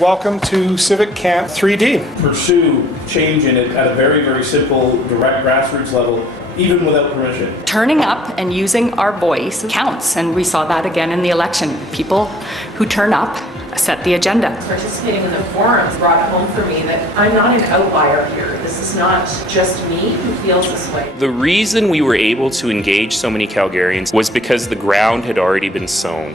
Welcome to Civic Camp 3D. Pursue change in it at a very, very simple, direct grassroots level, even without permission. Turning up and using our voice counts, and we saw that again in the election. People who turn up set the agenda. Participating in the forums brought home for me that I'm not an outlier here. This is not just me who feels this way. The reason we were able to engage so many Calgarians was because the ground had already been sown.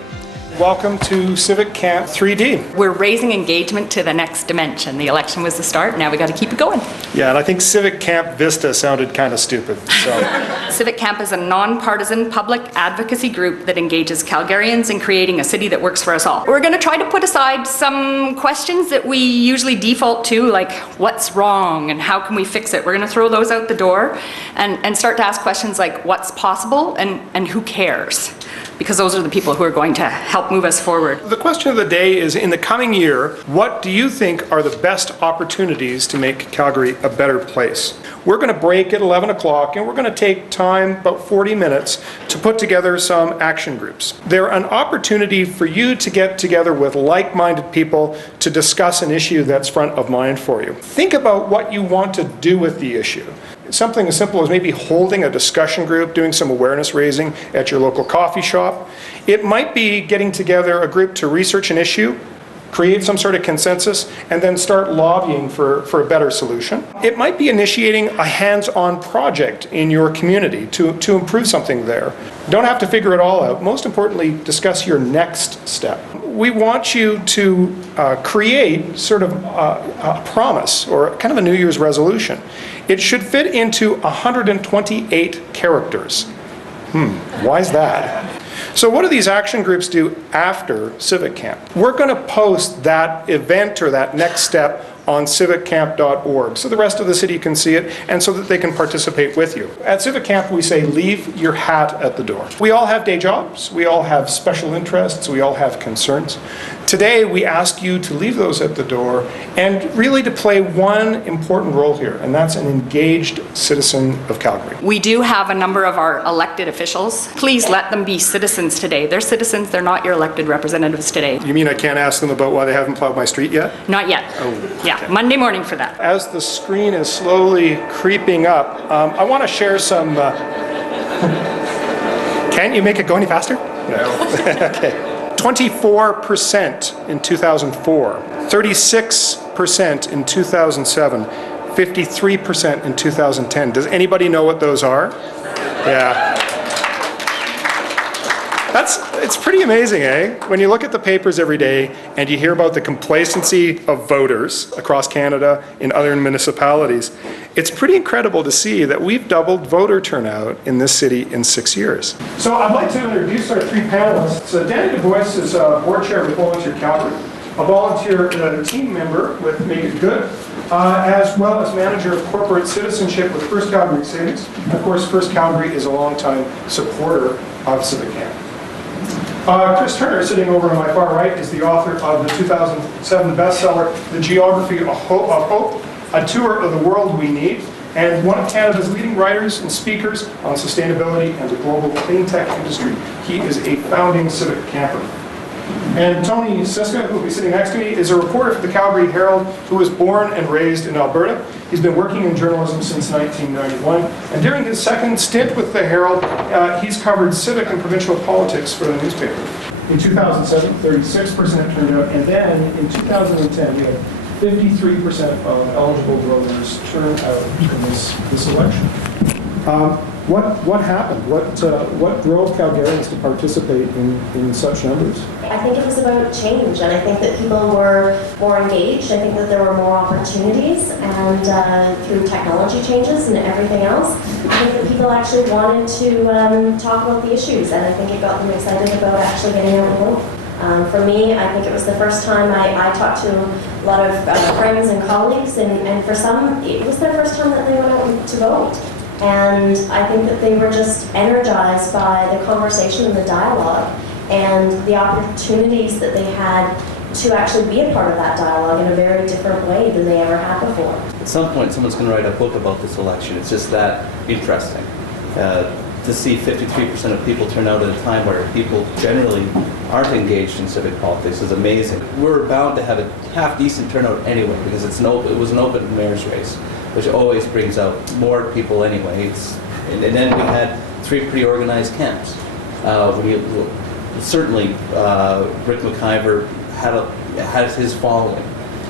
Welcome to Civic Camp 3D. We're raising engagement to the next dimension. The election was the start, now we got to keep it going. Yeah, and I think Civic Camp Vista sounded kind of stupid. So. Civic Camp is a nonpartisan public advocacy group that engages Calgarians in creating a city that works for us all. We're going to try to put aside some questions that we usually default to, like what's wrong and how can we fix it. We're going to throw those out the door and start to ask questions like what's possible and who cares? Because those are the people who are going to help move us forward. The question of the day is, in the coming year, what do you think are the best opportunities to make Calgary a better place? We're going to break at 11 o'clock and we're going to take time, about 40 minutes, to put together some action groups. They're an opportunity for you to get together with like-minded people to discuss an issue that's front of mind for you. Think about what you want to do with the issue. Something as simple as maybe holding a discussion group, doing some awareness raising at your local coffee shop. It might be getting together a group to research an issue, create some sort of consensus, and then start lobbying for a better solution. It might be initiating a hands-on project in your community to improve something there. Don't have to figure it all out. Most importantly, discuss your next step. We want you to create sort of a promise or kind of a New Year's resolution. It should fit into 128 characters. Why is that? So what do these action groups do after Civic Camp? We're going to post that event or that next step on civiccamp.org so the rest of the city can see it and so that they can participate with you. At Civic Camp, we say leave your hat at the door. We all have day jobs, we all have special interests, we all have concerns. Today, we ask you to leave those at the door and really to play one important role here, and that's an engaged citizen of Calgary. We do have a number of our elected officials. Please let them be citizens today. They're citizens, they're not your elected representatives today. You mean I can't ask them about why they haven't plowed my street yet? Not yet. Oh, yeah, okay. Monday morning for that. As the screen is slowly creeping up, I want to share some... Can't you make it go any faster? No. Okay. 24% in 2004, 36% in 2007, 53% in 2010. Does anybody know what those are? Yeah. It's pretty amazing, eh? When you look at the papers every day and you hear about the complacency of voters across Canada in other municipalities, it's pretty incredible to see that we've doubled voter turnout in this city in 6 years. So I'd like to introduce our three panelists. Danny DuBois is board chair with Volunteer Calgary, a volunteer team member with Make It Good, as well as manager of corporate citizenship with First Calgary Savings. Of course, First Calgary is a longtime supporter of Civic Camp. Chris Turner, sitting over on my far right, is the author of the 2007 bestseller, The Geography of Hope, A Tour of the World We Need, and one of Canada's leading writers and speakers on sustainability and the global clean tech industry. He is a founding Civic Camper. And Tony Siska, who will be sitting next to me, is a reporter for the Calgary Herald who was born and raised in Alberta. He's been working in journalism since 1991. And during his second stint with the Herald, he's covered civic and provincial politics for the newspaper. In 2007, 36% turned out, and then in 2010, we had 53% of eligible voters turn out in this election. What happened? What drove Calgarians to participate in such numbers? I think it was about change, and I think that people were more engaged. I think that there were more opportunities, and through technology changes and everything else, I think that people actually wanted to talk about the issues, and I think it got them excited about actually getting out and vote. For me, I think it was the first time I talked to a lot of friends and colleagues, and for some, it was their first time that they went out to vote. And I think that they were just energized by the conversation and the dialogue and the opportunities that they had to actually be a part of that dialogue in a very different way than they ever had before. At some point, someone's going to write a book about this election. It's just that interesting. to see 53% of people turn out at a time where people generally aren't engaged in civic politics is amazing. We're bound to have a half-decent turnout anyway, because it was an open mayor's race, which always brings out more people anyway. And then we had 3 pretty organized camps. Certainly, Rick McIver had his following,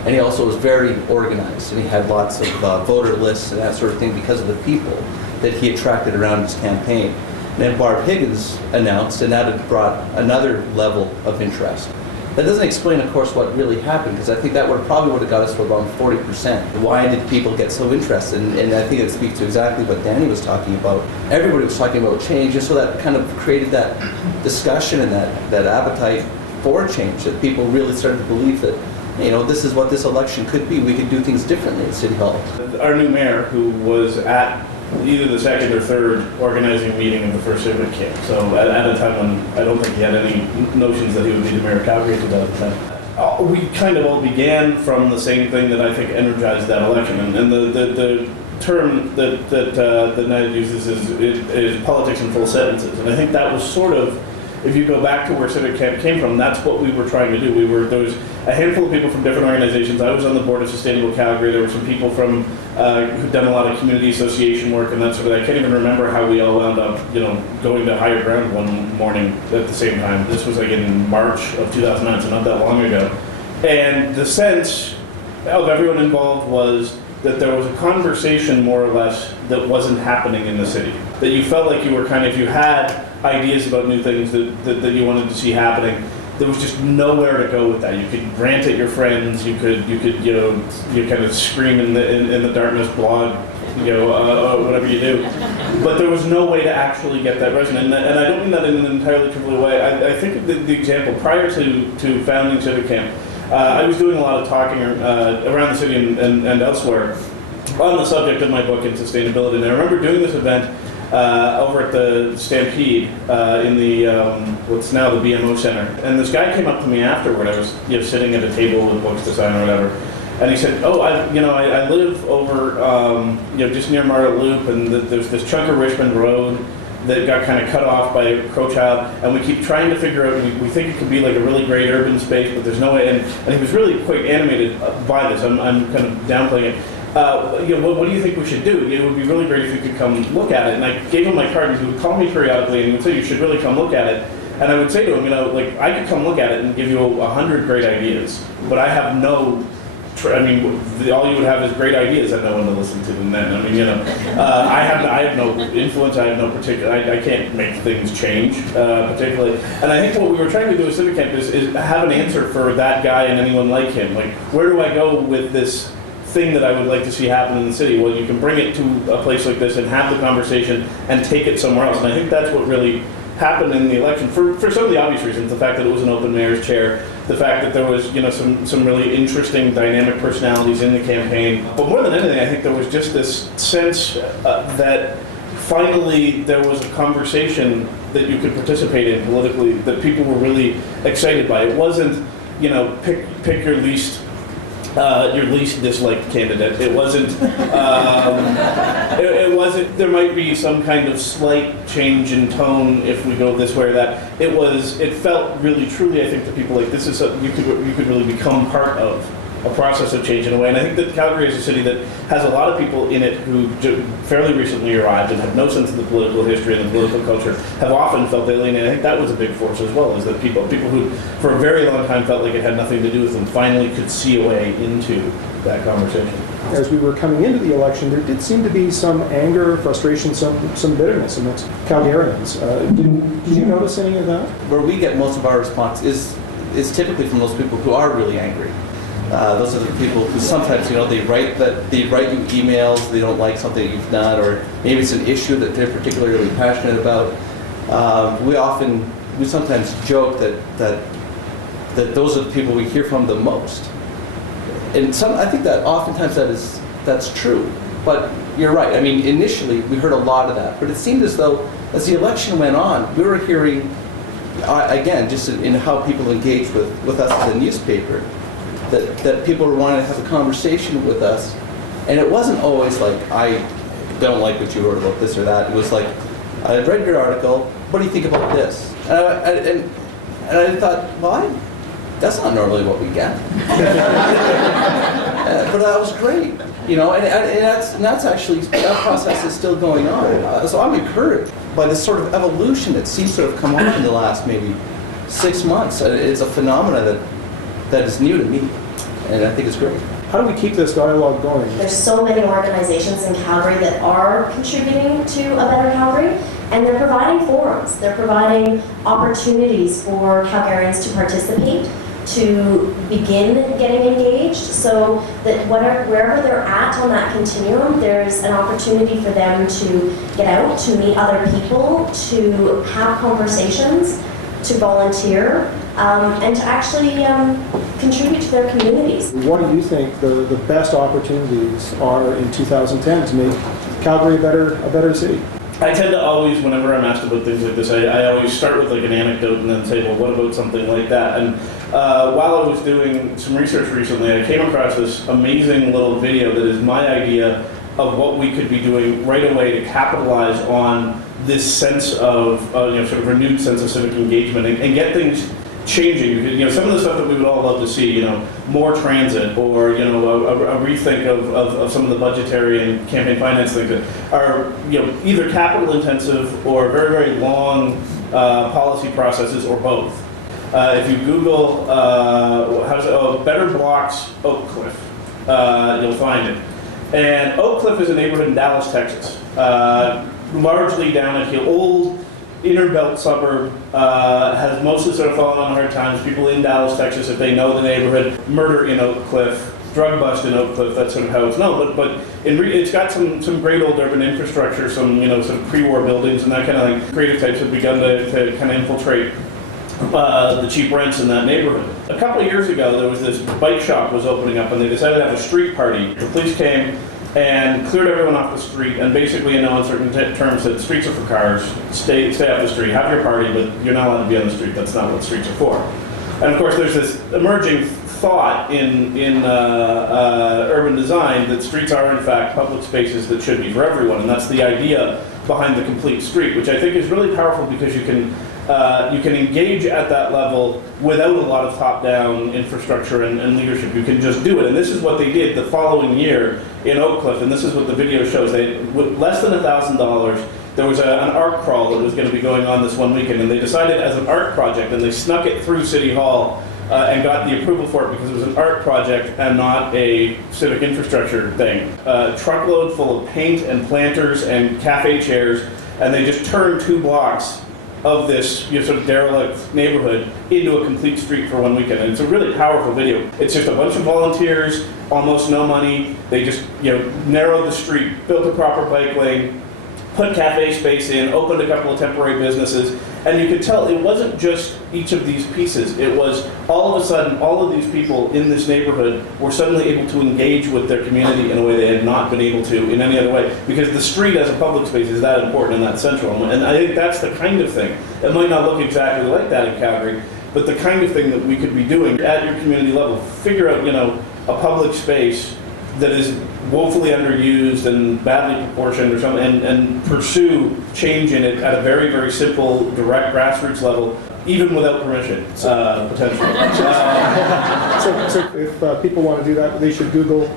and he also was very organized, and he had lots of voter lists and that sort of thing because of the people that he attracted around his campaign. And then Barb Higgins announced, and that had brought another level of interest. That doesn't explain, of course, what really happened, because I think that probably would have got us to around 40%. Why did people get so interested? And I think it speaks to exactly what Danny was talking about. Everybody was talking about change, and so that kind of created that discussion and that appetite for change, that people really started to believe that, this is what this election could be. We could do things differently at City Hall. Our new mayor, who was at either the second or third organizing meeting of the first Civic Camp. So at a time when I don't think he had any notions that he would be the mayor of Calgary in 2010. We kind of all began from the same thing that I think energized that election. And the term that Naheed uses is politics in full sentences. And I think that was sort of, if you go back to where Civic Camp came from, that's what we were trying to do. There was a handful of people from different organizations. I was on the board of Sustainable Calgary. There were some people from who'd done a lot of community association work and that sort of thing. I can't even remember how we all wound up, going to Higher Ground one morning at the same time. This was like in March of 2009, so not that long ago. And the sense of everyone involved was that there was a conversation, more or less, that wasn't happening in the city. That you felt like you were kind of, if you had ideas about new things that you wanted to see happening, there was just nowhere to go with that. You could rant at your friends, you could you kind of scream in the darkness, blog, whatever you do. But there was no way to actually get that resonant. And I don't mean that in an entirely trivial way. I think of the example, prior to founding CivicCamp, I was doing a lot of talking around the city and elsewhere on the subject of my book and sustainability. And I remember doing this event over at the Stampede in the what's now the BMO Center, and this guy came up to me afterward. I was sitting at a table with books to sign or whatever, and he said, "Oh, I live over just near Marta Loop, and there's this chunk of Richmond Road that got kind of cut off by Crowchild, and we keep trying to figure out. We think it could be like a really great urban space, but there's no way." And he was really quite animated by this. I'm kind of downplaying it. What do you think we should do? It would be really great if you could come look at it. And I gave him my card, and he would call me periodically, and he would say, "You should really come look at it." And I would say to him, I could come look at it and give you 100 great ideas, but I have no. All you would have is great ideas and no one to listen to them then. I have no influence. I have no particular. I can't make things change particularly. And I think what we were trying to do with CivicCamp is have an answer for that guy and anyone like him. Like, where do I go with this thing that I would like to see happen in the city? Well, you can bring it to a place like this and have the conversation and take it somewhere else. And I think that's what really happened in the election for some of the obvious reasons. The fact that it was an open mayor's chair, the fact that there was some really interesting dynamic personalities in the campaign. But more than anything, I think there was just this sense that finally there was a conversation that you could participate in politically that people were really excited by. It wasn't pick your least disliked candidate. It wasn't. It wasn't. There might be some kind of slight change in tone if we go this way or that. It felt really, truly. I think to people like this is you could really become part of a process of change in a way. And I think that Calgary is a city that has a lot of people in it who fairly recently arrived and have no sense of the political history and the political culture, have often felt alienated. I think that was a big force as well, is that people who for a very long time felt like it had nothing to do with them finally could see a way into that conversation. As we were coming into the election, there did seem to be some anger, frustration, some bitterness amongst Calgarians. Did you notice any of that? Where we get most of our response is typically from those people who are really angry. Those are the people who sometimes, they write you emails, they don't like something that you've done, or maybe it's an issue that they're particularly passionate about. We sometimes joke that those are the people we hear from the most. And I think that oftentimes that's true. But you're right. I mean, initially we heard a lot of that, but it seemed as though as the election went on, we were hearing, again, just in how people engaged with us in the newspaper, that people were wanting to have a conversation with us. And it wasn't always like, I don't like what you wrote about this or that. It was like, I read your article. What do you think about this? And I thought, well, that's not normally what we get. But that was great, you know, and that's actually, that process is still going on. So I'm encouraged by this sort of evolution that seems to have come on in the last maybe 6 months. It's a phenomenon that is new to me, and I think it's great. How do we keep this dialogue going? There's so many organizations in Calgary that are contributing to a better Calgary, and they're providing forums. They're providing opportunities for Calgarians to participate, to begin getting engaged, so that wherever they're at on that continuum, there's an opportunity for them to get out, to meet other people, to have conversations, to volunteer, and to actually contribute to their communities. What do you think the best opportunities are in 2010 to make Calgary a better city? I tend to always, whenever I'm asked about things like this, I always start with like an anecdote and then say, well, what about something like that? And while I was doing some research recently, I came across this amazing little video that is my idea of what we could be doing right away to capitalize on this sense of, sort of renewed sense of civic engagement and get things changing. You know, some of the stuff that we would all love to see, you know, more transit, or, you know, a rethink of some of the budgetary and campaign finance things that are, you know, either capital intensive or very, very long policy processes, or both. If you Google, Better Blocks Oak Cliff, you'll find it. And Oak Cliff is a neighborhood in Dallas, Texas. Largely down a hill, old inner belt suburb, has mostly sort of fallen on hard times. People in Dallas, Texas, if they know the neighborhood, murder in Oak Cliff, drug bust in Oak Cliff, that's sort of how it's known. But it's got some great old urban infrastructure, some, you know, sort of pre-war buildings and that kind of thing. Creative types have begun to kind of infiltrate the cheap rents in that neighborhood. A couple of years ago, there was this bike shop was opening up, and they decided to have a street party. The police came and cleared everyone off the street, and basically, in no uncertain terms, said, streets are for cars, stay off the street, have your party, but you're not allowed to be on the street, that's not what streets are for. And of course, there's this emerging thought in urban design that streets are in fact public spaces that should be for everyone, and that's the idea behind the complete street, which I think is really powerful because you can engage at that level without a lot of top-down infrastructure and leadership. You can just do it. And this is what they did the following year in Oak Cliff, and this is what the video shows. With less than $1,000, there was an art crawl that was going to be going on this one weekend, and they decided as an art project, and they snuck it through City Hall and got the approval for it because it was an art project and not a civic infrastructure thing. A truckload full of paint and planters and cafe chairs, and they just turned 2 blocks of this, you know, sort of derelict neighborhood into a complete street for one weekend. And it's a really powerful video. It's just a bunch of volunteers, almost no money. They just, you know, narrowed the street, built a proper bike lane, put cafe space in, opened a couple of temporary businesses, and you could tell it wasn't just each of these pieces. It was all of a sudden, all of these people in this neighborhood were suddenly able to engage with their community in a way they had not been able to in any other way, because the street as a public space is that important and that central. And I think that's the kind of thing. It might not look exactly like that in Calgary, but the kind of thing that we could be doing at your community level. Figure out, you know, a public space that is woefully underused and badly proportioned or something, and pursue change in it at a very, very simple, direct grassroots level, even without permission, potentially. So if people want to do that, they should Google.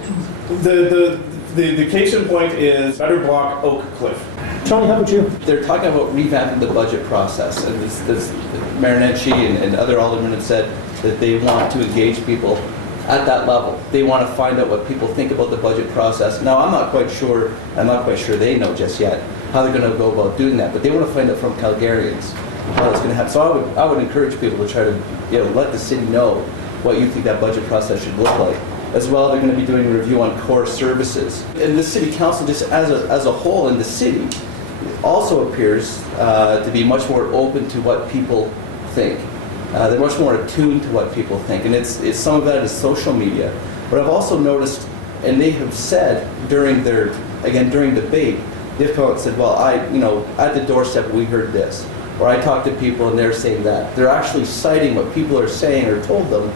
The case in point is Better Block Oak Cliff. Tony, how about you? They're talking about revamping the budget process, and this Mayor Nenshi and other aldermen have said that they want to engage people at that level. They want to find out what people think about the budget process. Now, I'm not quite sure they know just yet how they're going to go about doing that, but they want to find out from Calgarians how it's going to happen. So I would encourage people to try to, you know, let the city know what you think that budget process should look like. As well, they're going to be doing a review on core services. And the city council, just as a whole in the city, also appears to be much more open to what people think. They're much more attuned to what people think, and it's some of that is social media. But I've also noticed, and they have said during debate, they've come out and said, well, at the doorstep we heard this, or I talked to people and they're saying that. They're actually citing what people are saying or told them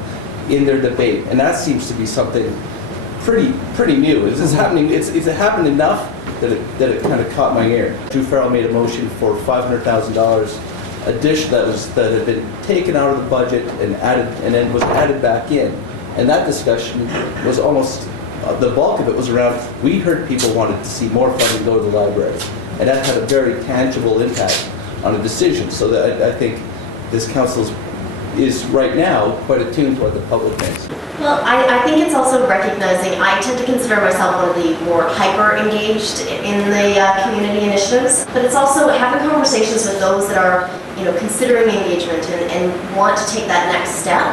in their debate, and that seems to be something pretty new. Is this happening? It's happened enough that it kind of caught my ear. Drew Farrell made a motion for $500,000 addition that had been taken out of the budget and then was added back in. And that discussion was almost, the bulk of it was around, we heard people wanted to see more funding go to the library. And that had a very tangible impact on a decision. So that I think this council is right now quite attuned to what the public thinks. Well, I think it's also recognizing, I tend to consider myself one of the more hyper-engaged in the community initiatives, but it's also having conversations with those that are, considering engagement and want to take that next step.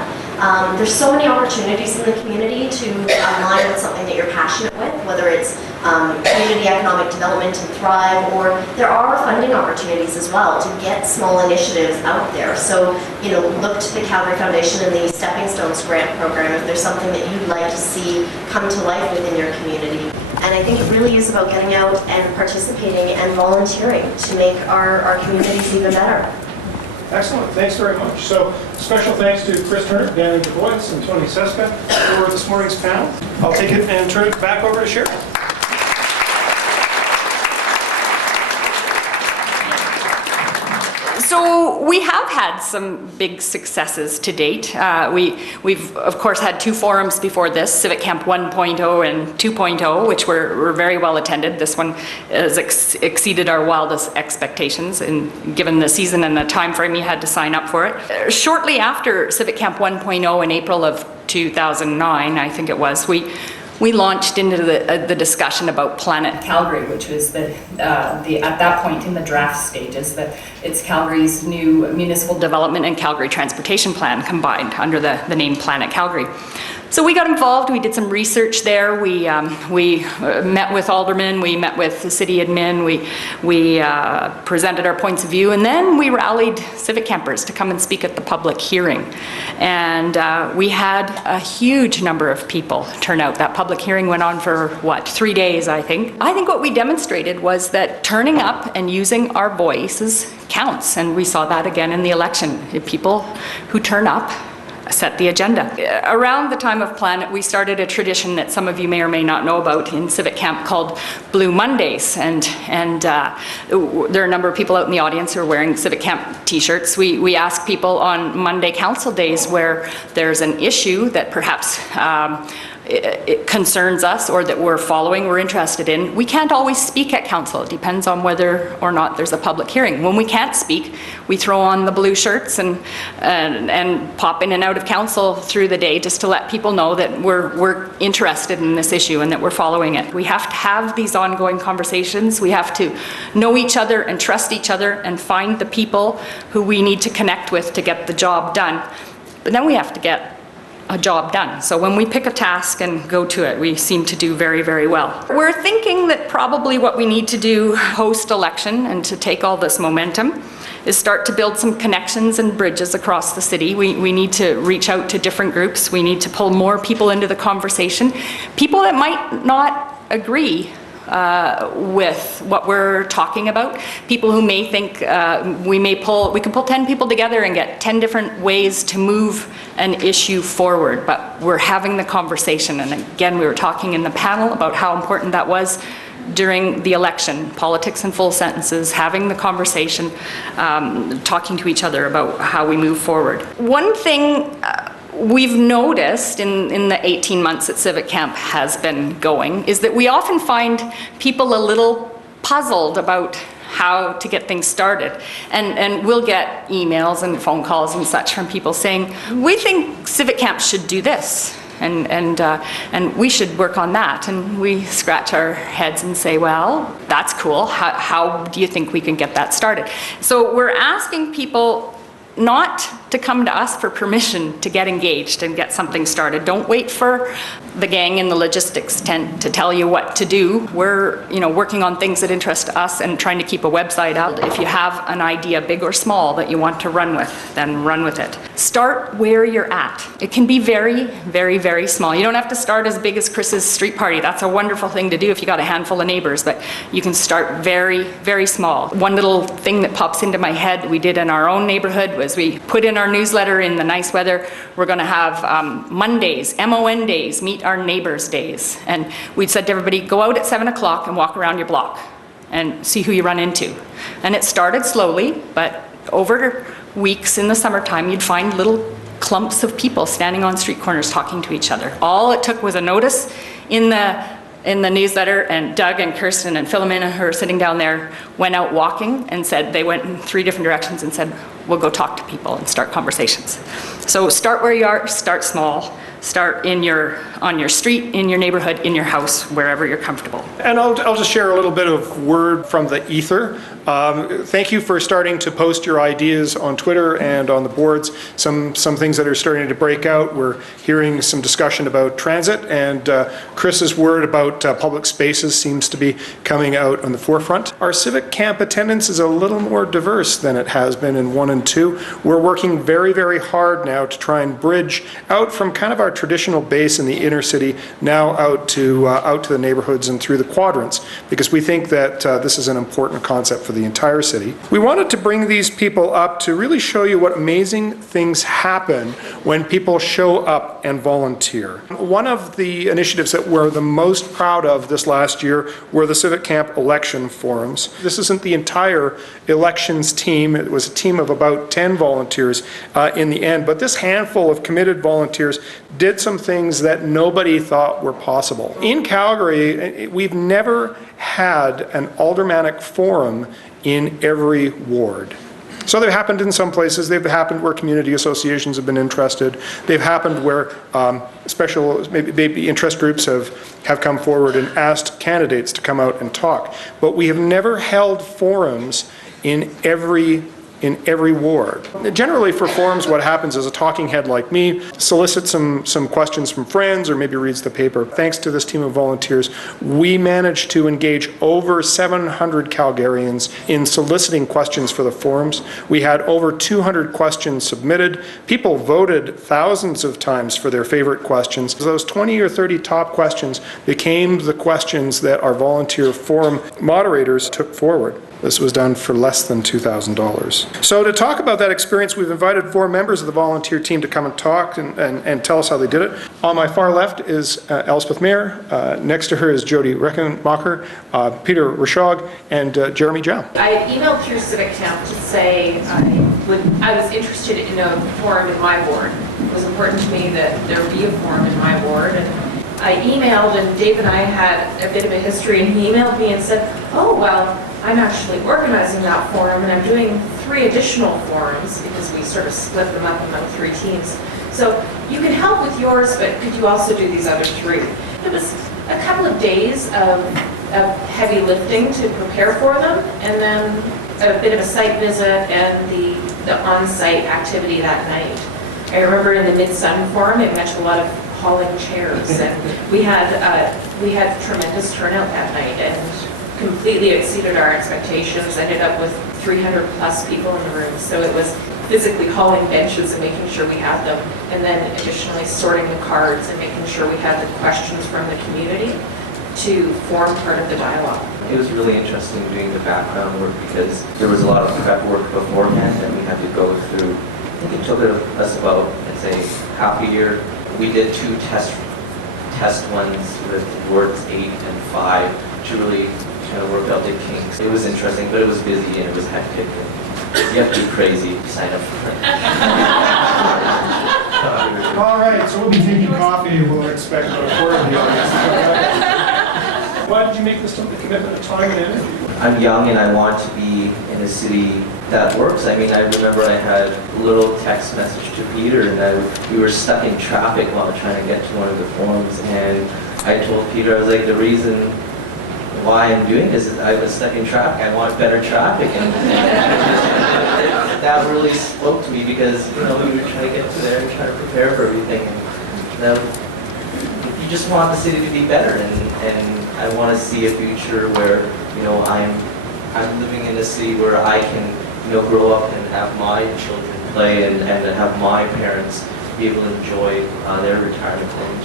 There's so many opportunities in the community to align with something that you're passionate with, whether it's community economic development and thrive, or there are funding opportunities as well to get small initiatives out there. So, look to the Calgary Foundation and the Stepping Stones grant program if there's something that you'd like to see come to life within your community. And I think it really is about getting out and participating and volunteering to make our communities even better. Excellent, thanks very much. So special thanks to Chris Turner, Danny DuBois, and Tony Seska for this morning's panel. I'll take it and turn it back over to Sharon. So we have had some big successes to date. We've of course had two forums before this, CivicCamp 1.0 and 2.0, which were very well attended. This one has exceeded our wildest expectations, and given the season and the time frame you had to sign up for it. Shortly after CivicCamp 1.0 in April of 2009, I think it was, we launched into the discussion about Planet Calgary, which was at that point in the draft stages, that it's Calgary's new municipal development and Calgary transportation plan combined under the name Planet Calgary. So we got involved, we did some research there, we met with aldermen, we met with the city admin, we presented our points of view, and then we rallied civic campers to come and speak at the public hearing. And we had a huge number of people turn out. That public hearing went on for, 3 days, I think. I think what we demonstrated was that turning up and using our voices counts, and we saw that again in the election. People who turn up set the agenda. Around the time of Planet, we started a tradition that some of you may or may not know about in CivicCamp called Blue Mondays, and there are a number of people out in the audience who are wearing CivicCamp t-shirts. We ask people on Monday council days where there's an issue that perhaps it concerns us or that we're interested in. We can't always speak at council. It depends on whether or not there's a public hearing. When we can't speak, we throw on the blue shirts and pop in and out of council through the day just to let people know that we're interested in this issue and that we're following it. We have to have these ongoing conversations. We have to know each other and trust each other and find the people who we need to connect with to get the job done. But then we have to get a job done. So when we pick a task and go to it, we seem to do very, very well. We're thinking that probably what we need to do post-election and to take all this momentum is start to build some connections and bridges across the city. We need to reach out to different groups. We need to pull more people into the conversation. People that might not agree with what we're talking about. People who may think we can pull 10 people together and get 10 different ways to move an issue forward, but we're having the conversation. And again, we were talking in the panel about how important that was during the election. Politics in full sentences, having the conversation, talking to each other about how we move forward. One thing we've noticed in the 18 months that CivicCamp has been going is that we often find people a little puzzled about how to get things started. And we'll get emails and phone calls and such from people saying, we think CivicCamp should do this. And we should work on that. And we scratch our heads and say, well, that's cool. How do you think we can get that started? So we're asking people not to come to us for permission to get engaged and get something started. Don't wait for the gang in the logistics tent to tell you what to do. We're working on things that interest us and trying to keep a website up. If you have an idea, big or small, that you want to run with, then run with it. Start where you're at. It can be very, very, very small. You don't have to start as big as Chris's street party. That's a wonderful thing to do if you got a handful of neighbors, but you can start very, very small. One little thing that pops into my head we did in our own neighborhood was we put in our our newsletter in the nice weather, we're going to have Mondays, MON days, meet our neighbors days. And we'd said to everybody, go out at 7 o'clock and walk around your block and see who you run into. And it started slowly, but over weeks in the summertime, you'd find little clumps of people standing on street corners talking to each other. All it took was a notice in the newsletter, and Doug and Kirsten and Philomena, who are sitting down there, went out walking and said, they went in 3 different directions and said, we'll go talk to people and start conversations. So start where you are, start small, start on your street, in your neighborhood, in your house, wherever you're comfortable. And I'll just share a little bit of word from the ether. Thank you for starting to post your ideas on Twitter and on the boards. Some things that are starting to break out. We're hearing some discussion about transit, and Chris's word about public spaces seems to be coming out on the forefront. Our civic camp attendance is a little more diverse than it has been in 1 and 2. We're working very, very hard now to try and bridge out from kind of our traditional base in the inner city now out to the neighborhoods and through the quadrants, because we think that this is an important concept for the entire city. We wanted to bring these people up to really show you what amazing things happen when people show up and volunteer. One of the initiatives that we're the most proud of this last year were the Civic Camp election forums. This isn't the entire elections team. It was a team of about 10 volunteers in the end, but this handful of committed volunteers did some things that nobody thought were possible. In Calgary, we've never had an aldermanic forum in every ward. So they've happened in some places. They've happened where community associations have been interested. They've happened where special maybe interest groups have come forward and asked candidates to come out and talk. But we have never held forums in every ward. Generally for forums, what happens is a talking head like me solicits some questions from friends or maybe reads the paper. Thanks to this team of volunteers, we managed to engage over 700 Calgarians in soliciting questions for the forums. We had over 200 questions submitted. People voted thousands of times for their favorite questions. Those 20 or 30 top questions became the questions that our volunteer forum moderators took forward. This was done for less than $2,000. So to talk about that experience, we've invited 4 members of the volunteer team to come and talk and tell us how they did it. On my far left is Elspeth Mayer. Next to her is Jody Reckenmacher, Peter Rashog, and Jeremy Jow. I emailed Pure Civic Camp to say I was interested in a forum in my ward. It was important to me that there be a forum in my ward. And I emailed, and Dave and I had a bit of a history, and he emailed me and said, oh, well, I'm actually organizing that forum, and I'm doing 3 additional forums because we sort of split them up among 3 teams. So you can help with yours, but could you also do these other 3? It was a couple of days of heavy lifting to prepare for them, and then a bit of a site visit and the on-site activity that night. I remember in the Mid-Sun Forum, it meant a lot of hauling chairs, and we had tremendous turnout that night, and completely exceeded our expectations. Ended up with 300 plus people in the room, so it was physically hauling benches and making sure we had them, and then additionally sorting the cards and making sure we had the questions from the community to form part of the dialogue. It was really interesting doing the background work because there was a lot of prep work beforehand that we had to go through. I think it took us about, I'd say, half a year. We did 2 test ones with wards 8 and 5 to really kind of work out the kinks. It was interesting, but it was busy and it was hectic. And you have to be crazy to sign up for it. All right, so we'll be taking coffee. We'll expect a quarter of the audience. Why did you make this commitment of time and energy? I'm young and I want to be in a city that works. I mean, I remember I had a little text message to Peter, and we were stuck in traffic while trying to get to one of the forums, and I told Peter, I was like, the reason why I'm doing this is I was stuck in traffic. I want better traffic, and that really spoke to me because we were trying to get to there and trying to prepare for everything. And you just want the city to be better, and I want to see a future where I'm living in a city where I can grow up and have my children play and have my parents be able to enjoy their retirement home.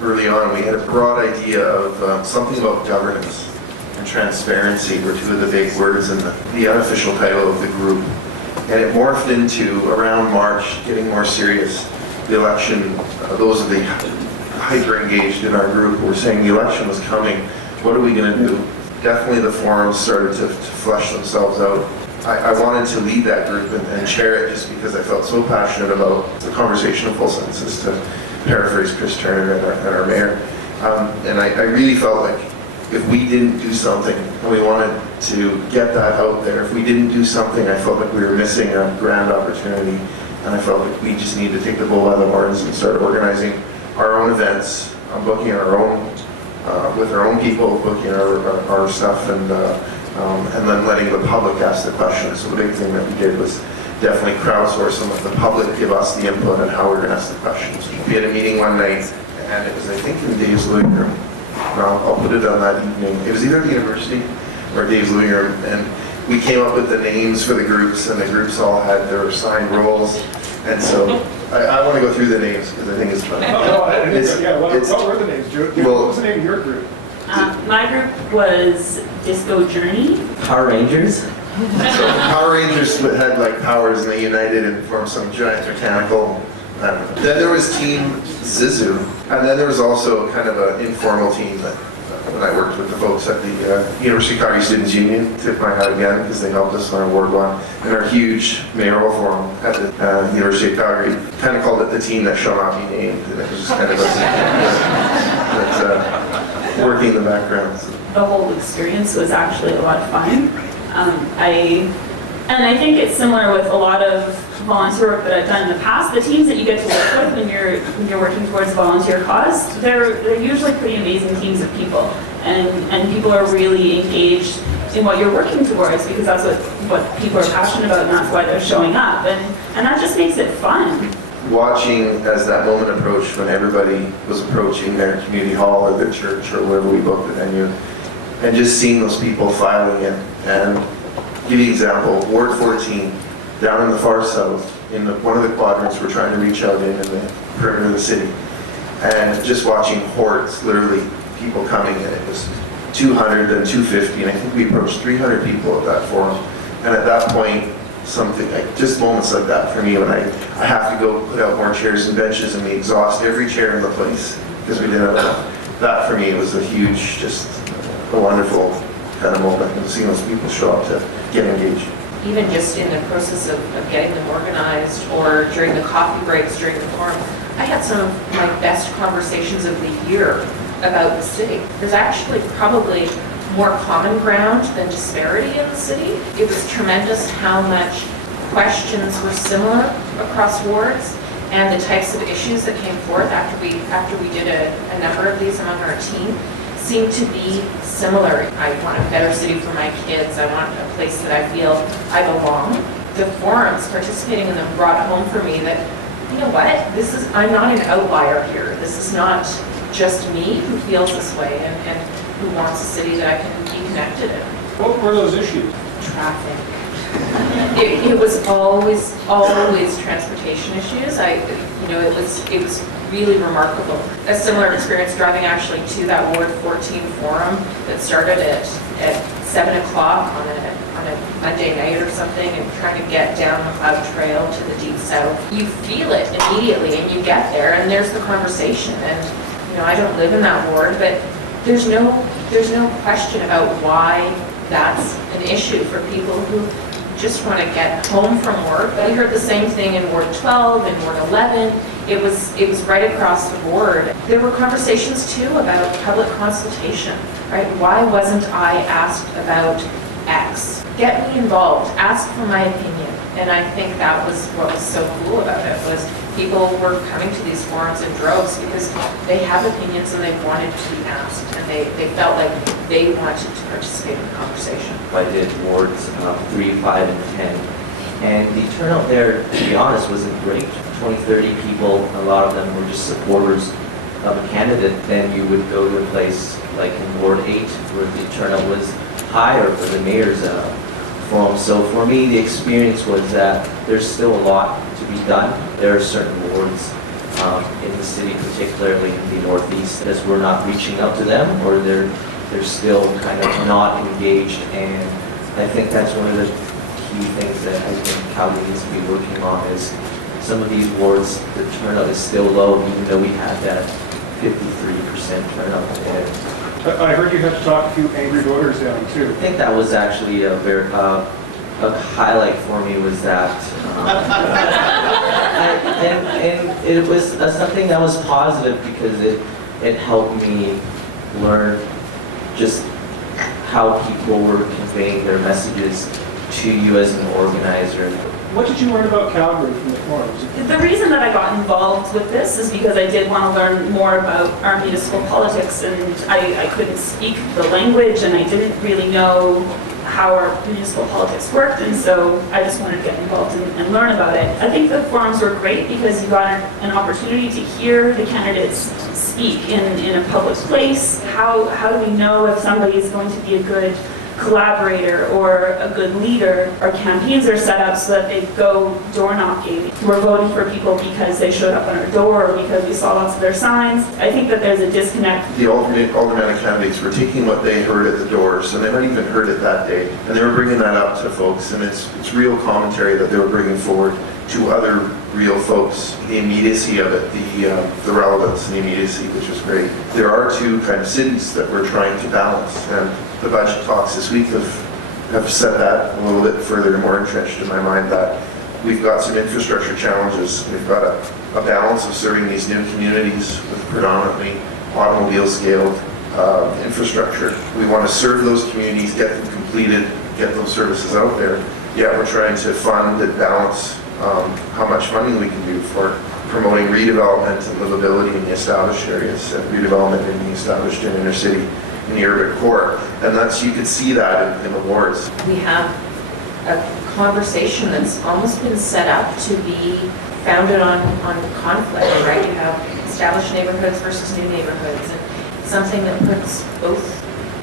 Early on, we had a broad idea of something about governance and transparency were 2 of the big words in the unofficial title of the group. And it morphed into, around March, getting more serious. The election, those of the hyper engaged in our group were saying the election was coming. What are we going to do? Definitely the forums started to flesh themselves out. I wanted to lead that group and chair it just because I felt so passionate about the conversation of full sentences, to paraphrase Chris Turner and our mayor. And I really felt like if we didn't do something, and we wanted to get that out there, if we didn't do something, I felt like we were missing a grand opportunity. And I felt like we just need to take the bull by the horns and start organizing our own events, booking our own, with our own people, booking our stuff, and then letting the public ask the questions. So the big thing that we did was definitely crowdsource and let the public give us the input on how we're going to ask the questions. We had a meeting one night, and it was, I think, in Dave's living room. I'll put it on that evening. It was either the university or Dave's living room, and we came up with the names for the groups, and the groups all had their assigned roles. And so I want to go through the names because I think it's fun. What were the names, Drew? What was the name of your group? My group was Disco Journey. Power Rangers. So Power Rangers had like powers, and they united and formed some giant mechanical. Then there was Team Zizu, and then there was also kind of an informal team that when I worked with the folks at the University of Calgary Students Union, tip my hat again because they helped us on our Ward 1, and our huge mayoral forum at the University of Calgary, kind of called it the team that shall not be named, and it was just kind of us working in the background. So. The whole experience was actually a lot of fun. I think it's similar with a lot of volunteer work that I've done in the past. The teams that you get to work with when you're working towards a volunteer cause, they're usually pretty amazing teams of people, and people are really engaged in what you're working towards because that's what people are passionate about, and that's why they're showing up, and that just makes it fun. Watching as that moment approached when everybody was approaching their community hall or their church or wherever we booked the venue, and just seeing those people filing in. And give you an example, Ward 14, down in the far south, in one of the quadrants we're trying to reach out in the perimeter of the city, and just watching hordes, literally people coming in. It was 200 and 250, and I think we approached 300 people at that forum. And at that point, something like just moments like that for me when I have to go put out more chairs and benches and we exhaust every chair in the place because we didn't have enough. That for me was a huge, just a wonderful kind of moment, and seeing those people show up to get engaged. Even just in the process of getting them organized, or during the coffee breaks during the forum, I had some of my best conversations of the year about the city. There's actually probably more common ground than disparity in the city. It was tremendous how much questions were similar across wards, and the types of issues that came forth after we did a number of these among our team seemed to be similar. I want a better city for my kids. I want a place that I feel I belong. The forums, participating in them, brought home for me that, you know what, I'm not an outlier here. This is not just me who feels this way and who wants a city that I can be connected in. What were those issues? Traffic. It was always transportation issues. It was really remarkable. A similar experience driving actually to that Ward 14 forum that started at 7 o'clock on a Monday night or something, and trying to get down McLeod Trail to the Deep South. You feel it immediately, and you get there, and there's the conversation. And I don't live in that ward, but there's no question about why that's an issue for people who just want to get home from work. But I heard the same thing in Ward 12 and Ward 11. It was right across the board. There were conversations too about public consultation, right? Why wasn't I asked about X? Get me involved, ask for my opinion. And I think that was what was so cool about it, was people were coming to these forums in droves because they have opinions and they wanted to be asked, and they felt like they wanted to participate in the conversation. I did wards 3, 5, and 10. And the turnout there, to be honest, wasn't great. 20, 30 people, a lot of them were just supporters of a candidate. Then you would go to a place like in Ward 8 where the turnout was higher for the mayor's forum. So for me, the experience was that there's still a lot to be done. There are certain wards in the city, particularly in the Northeast, as we're not reaching out to them, or they're still kind of not engaged. And I think that's one of the few things that I think Calgary needs to be working on is some of these wards, the turnout is still low, even though we had that 53% turnout there. I heard you had to talk a few angry voters down too. I think that was actually a very, a highlight for me was that, and it was something that was positive because it helped me learn just how people were conveying their messages to you as an organizer. What did you learn about Calgary from the forums? The reason that I got involved with this is because I did want to learn more about our municipal politics, and I couldn't speak the language and I didn't really know how our municipal politics worked, and so I just wanted to get involved and learn about it. I think the forums were great because you got an opportunity to hear the candidates speak in a public place. How do we know if somebody is going to be a good collaborator or a good leader? Our campaigns are set up so that they go door knocking. We're voting for people because they showed up on our door or because we saw lots of their signs. I think that there's a disconnect. The aldermanic candidates were taking what they heard at the doors, and they might even heard it that day, and they were bringing that up to folks, and it's real commentary that they were bringing forward to other real folks. The immediacy of it, the relevance and the immediacy, which is great. There are two kind of cities that we're trying to balance, and the budget talks this week have said that a little bit further and more entrenched in my mind, that we've got some infrastructure challenges. We've got a balance of serving these new communities with predominantly automobile scaled infrastructure. We want to serve those communities, get them completed, get those services out there. Yet we're trying to fund and balance how much money we can do for promoting redevelopment and livability in the established areas, and redevelopment in the established and inner city in the urban core. And that's, you can see that in the wards. We have a conversation that's almost been set up to be founded on conflict, right? You have established neighborhoods versus new neighborhoods, and something that puts both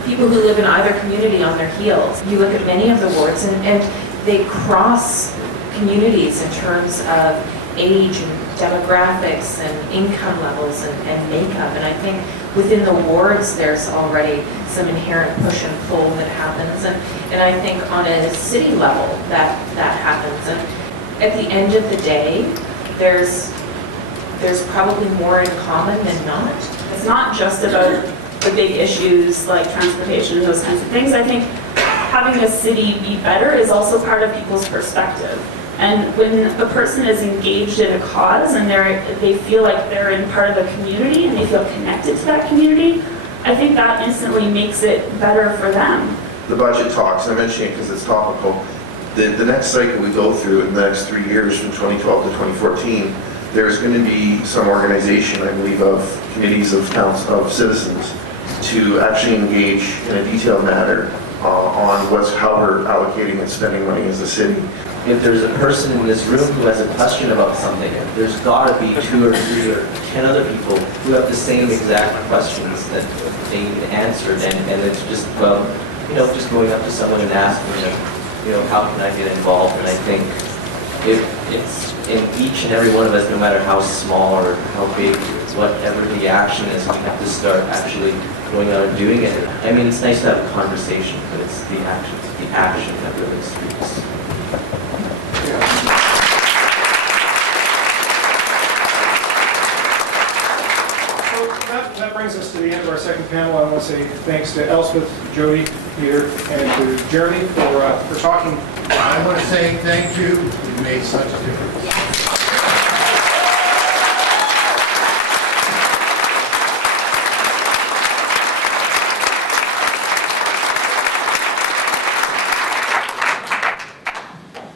people who live in either community on their heels. You look at many of the wards and they cross communities in terms of age and demographics and income levels and makeup. And I think within the wards there's already some inherent push and pull that happens. And I think on a city level that happens. And at the end of the day, there's probably more in common than not. It's not just about the big issues like transportation and those kinds of things. I think having a city be better is also part of people's perspective. And when a person is engaged in a cause and they feel like they're in part of a community and they feel connected to that community, I think that instantly makes it better for them. The budget talks, I mention it because it's topical. The next cycle we go through in the next 3 years, from 2012 to 2014, there's going to be some organization, I believe, of committees of citizens to actually engage in a detailed manner on how we're allocating and spending money as a city. If there's a person in this room who has a question about something, there's got to be 2 or 3 or 10 other people who have the same exact questions that they need answered, and it's just, just going up to someone and asking them, how can I get involved? And I think if it's in each and every one of us, no matter how small or how big, whatever the action is, we have to start actually going out and doing it. I mean, it's nice to have a conversation, but it's the action that really speaks. That brings us to the end of our second panel. I want to say thanks to Elspeth, Jody, Peter, and to Jeremy for talking. I want to say thank you. You made such a difference.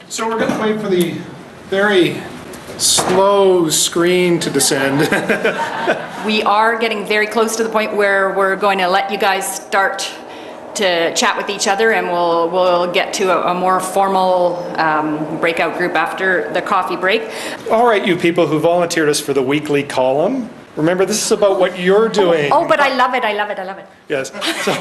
So we're going to wait for the very slow screen to descend. We are getting very close to the point where we're going to let you guys start to chat with each other, and we'll get to a more formal breakout group after the coffee break. All right, you people who volunteered us for the weekly column, Remember, this is about what you're doing. Oh, but I love it, I love it, I love it. Yes. So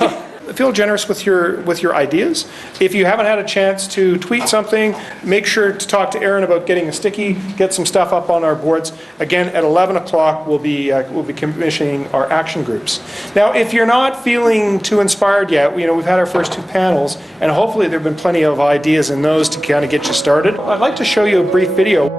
feel generous with your ideas. If you haven't had a chance to tweet something, make sure to talk to Aaron about getting a sticky, get some stuff up on our boards. Again, at 11 o'clock, we'll be commissioning our action groups. Now, if you're not feeling too inspired yet, we've had our first 2 panels, and hopefully there have been plenty of ideas in those to kind of get you started. I'd like to show you a brief video.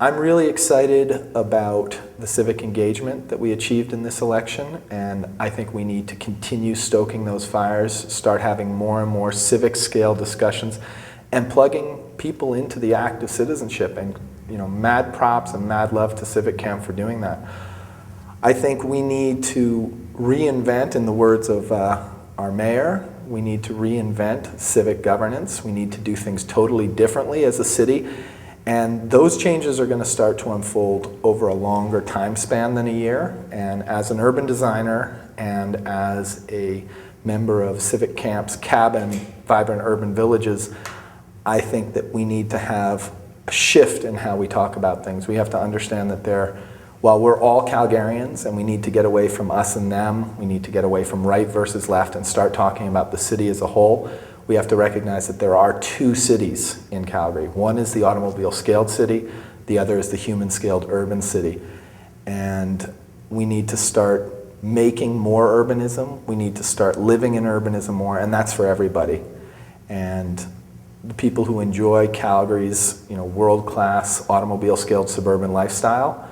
I'm really excited about the civic engagement that we achieved in this election, and I think we need to continue stoking those fires, start having more and more civic scale discussions, and plugging people into the active citizenship. And mad props and mad love to CivicCamp for doing that. I think we need to reinvent, in the words of our mayor, we need to reinvent civic governance. We need to do things totally differently as a city. And those changes are going to start to unfold over a longer time span than a year. And as an urban designer and as a member of CivicCamp's Cabin, Vibrant Urban Villages, I think that we need to have a shift in how we talk about things. We have to understand that while we're all Calgarians and we need to get away from us and them, we need to get away from right versus left and start talking about the city as a whole. We have to recognize that there are 2 cities in Calgary. One is the automobile-scaled city, the other is the human-scaled urban city. And we need to start making more urbanism, we need to start living in urbanism more, and that's for everybody. And the people who enjoy Calgary's world-class automobile-scaled suburban lifestyle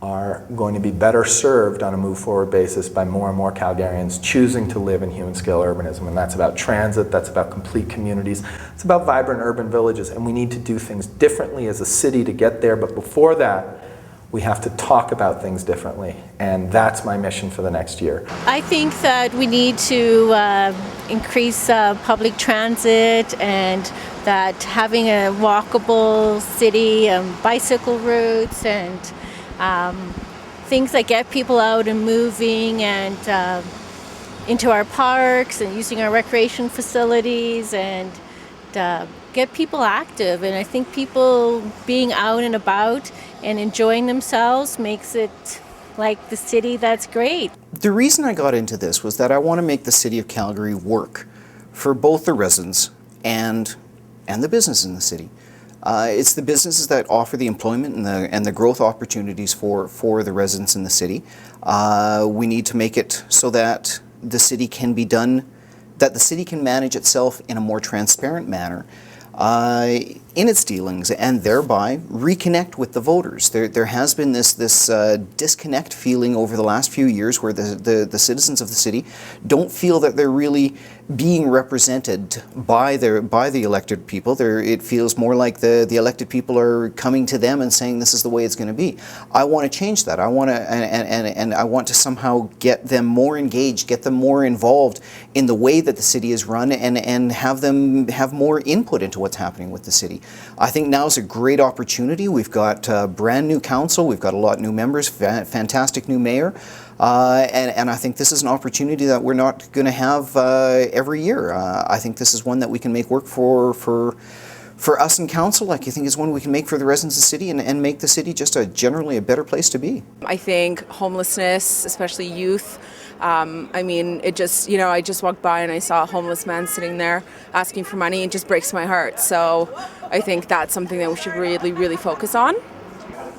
are going to be better served on a move-forward basis by more and more Calgarians choosing to live in human-scale urbanism. And that's about transit, that's about complete communities, it's about vibrant urban villages, and we need to do things differently as a city to get there. But before that, we have to talk about things differently, and that's my mission for the next year. I think that we need to increase public transit, and that having a walkable city, bicycle routes, and things that get people out and moving and into our parks and using our recreation facilities, and get people active. And I think people being out and about and enjoying themselves makes it like the city that's great. The reason I got into this was that I want to make the city of Calgary work for both the residents and the business in the city. It's the businesses that offer the employment and the growth opportunities for the residents in the city. We need to make it so that the city can be done, that the city can manage itself in a more transparent manner in its dealings, and thereby reconnect with the voters. There has been this disconnect feeling over the last few years where the citizens of the city don't feel that they're really being represented by the elected people. It feels more like the elected people are coming to them and saying this is the way it's going to be. I want to change that. I want to and I want to somehow get them more engaged, get them more involved in the way that the city is run, and have them have more input into what's happening with the city. I think now is a great opportunity. We've got brand new council, we've got a lot of new members, fantastic new mayor. And I think this is an opportunity that we're not going to have every year. I think this is one that we can make work for us in council. Like, I think it's one we can make for the residents of the city and make the city just generally a better place to be. I think homelessness, especially youth, I mean, it just, I just walked by and I saw a homeless man sitting there asking for money. It just breaks my heart. So I think that's something that we should really, really focus on.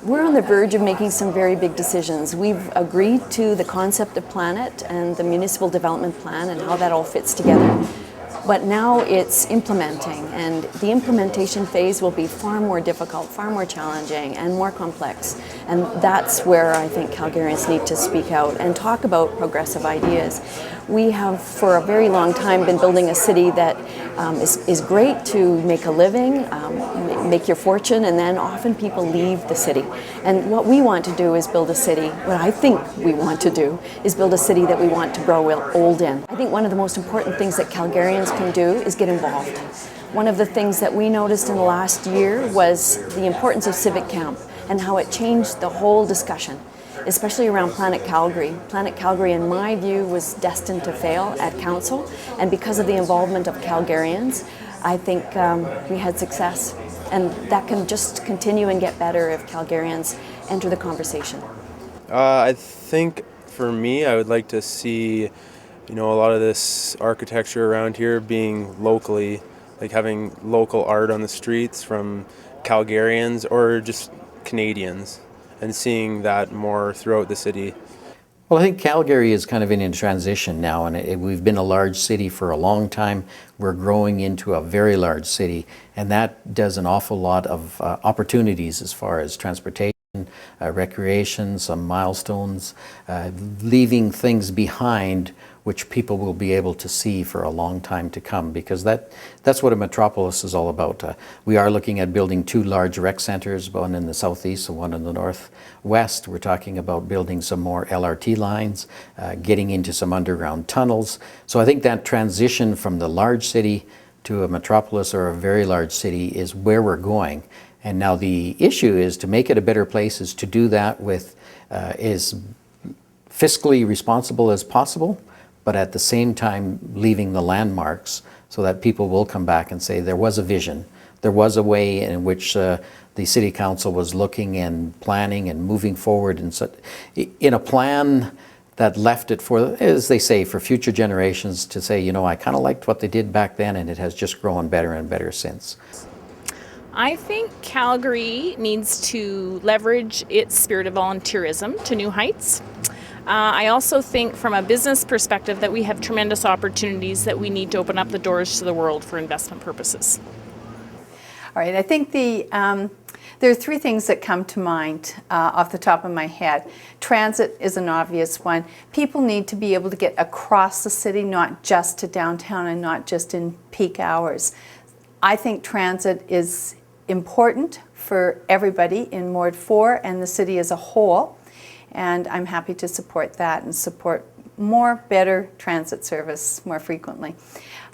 We're on the verge of making some very big decisions. We've agreed to the concept of Planet and the municipal development plan and how that all fits together. But now it's implementing, and the implementation phase will be far more difficult, far more challenging, and more complex. And that's where I think Calgarians need to speak out and talk about progressive ideas. We have for a very long time been building a city that is great to make a living, make your fortune, and then often people leave the city. And what we want to do is build a city, what I think we want to do is build a city that we want to grow old in. I think one of the most important things that Calgarians can do is get involved. One of the things that we noticed in the last year was the importance of CivicCamp and how it changed the whole discussion, especially around Planet Calgary. Planet Calgary, in my view, was destined to fail at council, and because of the involvement of Calgarians, I think we had success. And that can just continue and get better if Calgarians enter the conversation. I think for me, I would like to see, a lot of this architecture around here being locally, like having local art on the streets from Calgarians or just Canadians, and seeing that more throughout the city. Well, I think Calgary is kind of in transition now, and we've been a large city for a long time. We're growing into a very large city, and that does an awful lot of opportunities as far as transportation, recreation, some milestones, leaving things behind which people will be able to see for a long time to come, because that's what a metropolis is all about. We are looking at building 2 large rec centers, one in the southeast and one in the northwest. We're talking about building some more LRT lines, getting into some underground tunnels. So I think that transition from the large city to a metropolis or a very large city is where we're going. And now the issue is to make it a better place, is to do that with as fiscally responsible as possible, but at the same time leaving the landmarks so that people will come back and say there was a vision. There was a way in which the City Council was looking and planning and moving forward in a plan that left it for, as they say, for future generations to say, I kind of liked what they did back then, and it has just grown better and better since. I think Calgary needs to leverage its spirit of volunteerism to new heights. I also think from a business perspective that we have tremendous opportunities that we need to open up the doors to the world for investment purposes. All right, I think there are 3 things that come to mind off the top of my head. Transit is an obvious one. People need to be able to get across the city, not just to downtown and not just in peak hours. I think transit is important for everybody in Ward 4 and the city as a whole. And I'm happy to support that and support more better transit service more frequently.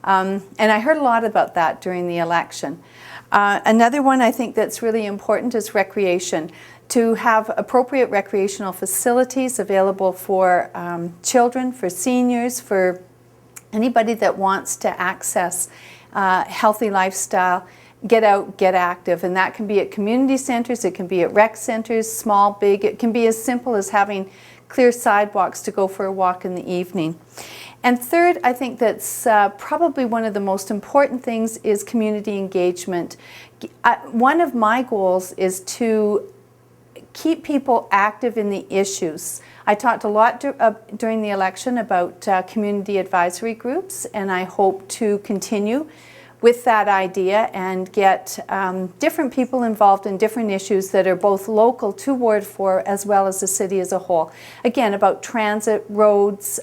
And I heard a lot about that during the election. Another one I think that's really important is recreation. To have appropriate recreational facilities available for children, for seniors, for anybody that wants to access healthy lifestyle. Get out, get active, and that can be at community centers, it can be at rec centers, small, big, it can be as simple as having clear sidewalks to go for a walk in the evening. And third, I think that's probably one of the most important things is community engagement. One of my goals is to keep people active in the issues. I talked a lot during the election about community advisory groups, and I hope to continue with that idea and get different people involved in different issues that are both local to Ward 4 as well as the city as a whole. Again, about transit, roads,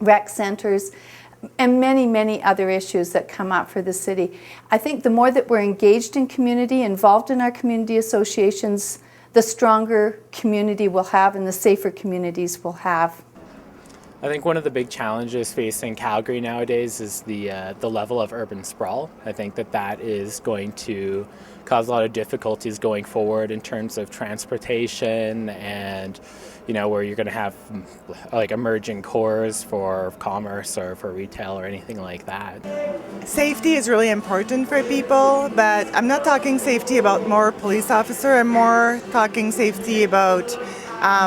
rec centers, and many, many other issues that come up for the city. I think the more that we're engaged in community, involved in our community associations, the stronger community we'll have and the safer communities we'll have. I think one of the big challenges facing Calgary nowadays is the level of urban sprawl. I think that is going to cause a lot of difficulties going forward in terms of transportation and, where you're going to have like emerging cores for commerce or for retail or anything like that. Safety is really important for people, but I'm not talking safety about more police officer. I'm more talking safety about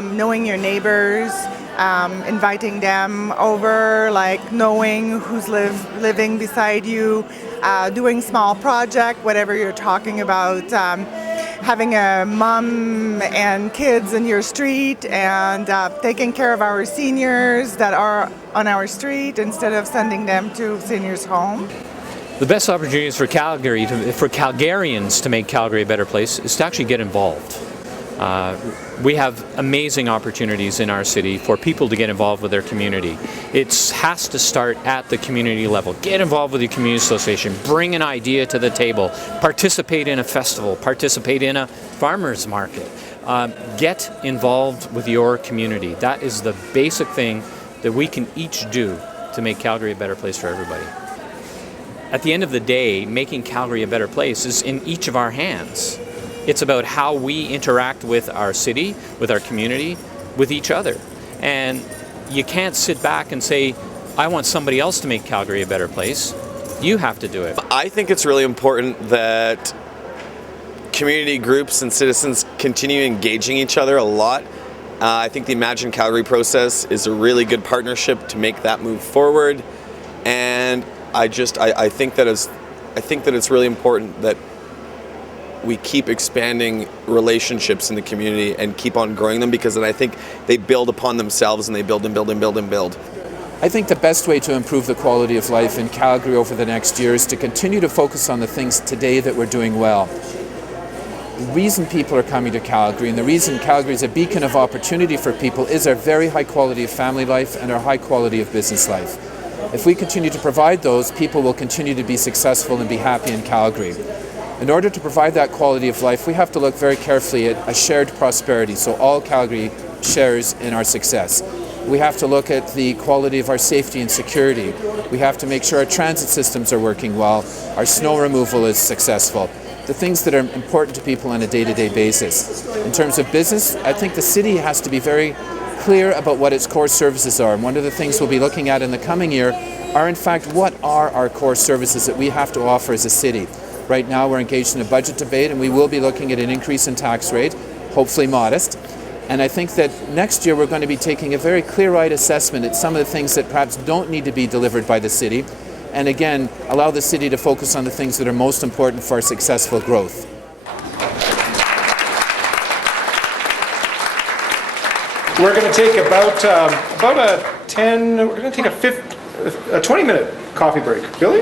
knowing your neighbors, inviting them over, like knowing who's living beside you, doing small project, whatever you're talking about, having a mom and kids in your street and taking care of our seniors that are on our street instead of sending them to seniors' home. The best opportunities for Calgary, for Calgarians to make Calgary a better place is to actually get involved. We have amazing opportunities in our city for people to get involved with their community. It has to start at the community level. Get involved with your community association, bring an idea to the table, participate in a festival, participate in a farmer's market. Get involved with your community. That is the basic thing that we can each do to make Calgary a better place for everybody. At the end of the day, making Calgary a better place is in each of our hands. It's about how we interact with our city, with our community, with each other. And you can't sit back and say, I want somebody else to make Calgary a better place. You have to do it. I think it's really important that community groups and citizens continue engaging each other a lot. I think the Imagine Calgary process is a really good partnership to make that move forward. And I think that it's really important that we keep expanding relationships in the community and keep on growing them, because then I think they build upon themselves and they build and build and build and build. I think the best way to improve the quality of life in Calgary over the next year is to continue to focus on the things today that we're doing well. The reason people are coming to Calgary and the reason Calgary is a beacon of opportunity for people is our very high quality of family life and our high quality of business life. If we continue to provide those, people will continue to be successful and be happy in Calgary. In order to provide that quality of life, we have to look very carefully at a shared prosperity, so all Calgary shares in our success. We have to look at the quality of our safety and security. We have to make sure our transit systems are working well, our snow removal is successful, the things that are important to people on a day-to-day basis. In terms of business, I think the city has to be very clear about what its core services are. And one of the things we'll be looking at in the coming year are, in fact, what are our core services that we have to offer as a city. Right now we're engaged in a budget debate and we will be looking at an increase in tax rate, hopefully modest. And I think that next year we're going to be taking a very clear-eyed assessment at some of the things that perhaps don't need to be delivered by the city, and again, allow the city to focus on the things that are most important for our successful growth. We're going to take about a 20-minute coffee break. Billy?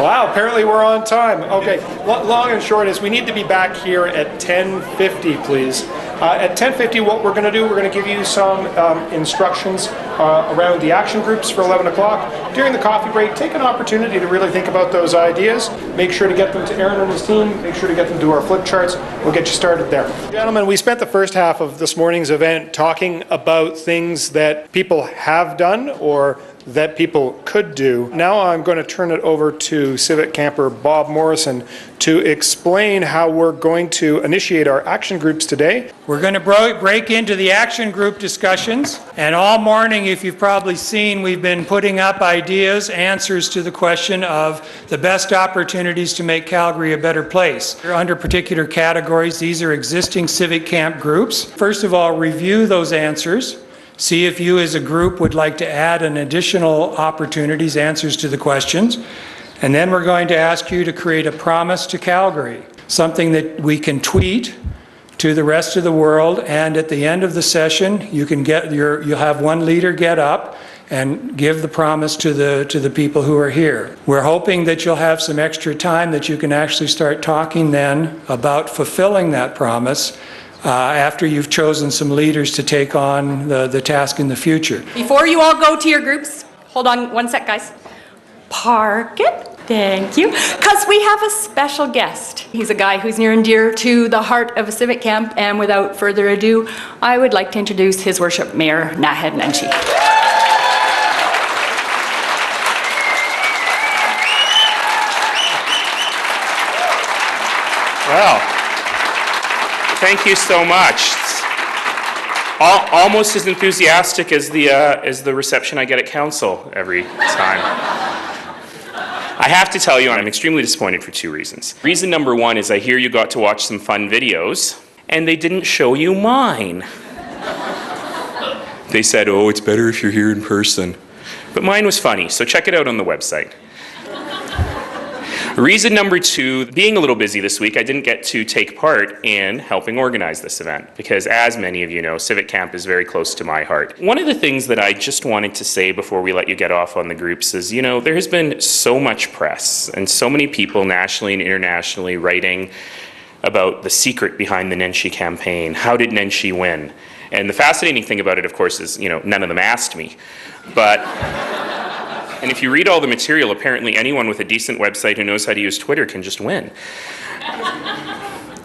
Wow, apparently we're on time. Okay, long and short is we need to be back here at 10:50, please. At 10:50, what we're going to do, we're going to give you some instructions around the action groups for 11 o'clock. During the coffee break, take an opportunity to really think about those ideas. Make sure to get them to Aaron and his team. Make sure to get them to our flip charts. We'll get you started there. Gentlemen, we spent the first half of this morning's event talking about things that people have done or that people could do. Now I'm going to turn it over to Civic Camper Bob Morrison to explain how we're going to initiate our action groups today. We're going to break into the action group discussions, and all morning, if you've probably seen, we've been putting up ideas, answers to the question of the best opportunities to make Calgary a better place. They're under particular categories. These are existing Civic Camp groups. First of all, review those answers. See if you as a group would like to add an additional opportunities, answers to the questions. And then we're going to ask you to create a promise to Calgary, something that we can tweet to the rest of the world. And at the end of the session, you can you'll have one leader get up and give the promise to the people who are here. We're hoping that you'll have some extra time that you can actually start talking then about fulfilling that promise after you've chosen some leaders to take on the task in the future. Before you all go to your groups, hold on one sec, guys. Park it. Thank you. Because we have a special guest. He's a guy who's near and dear to the heart of a civic camp, and without further ado, I would like to introduce His Worship Mayor Naheed Nenshi. Well, thank you so much. Almost as enthusiastic as the reception I get at council every time. I have to tell you, I'm extremely disappointed for two reasons. Reason number one is I hear you got to watch some fun videos, and they didn't show you mine. They said, oh, it's better if you're here in person. But mine was funny, so check it out on the website. Reason number two, being a little busy this week, I didn't get to take part in helping organize this event because, as many of you know, Civic Camp is very close to my heart. One of the things that I just wanted to say before we let you get off on the groups is, you know, there has been so much press and so many people nationally and internationally writing about the secret behind the Nenshi campaign. How did Nenshi win? And the fascinating thing about it, of course, is, none of them asked me. But, and if you read all the material, apparently anyone with a decent website who knows how to use Twitter can just win.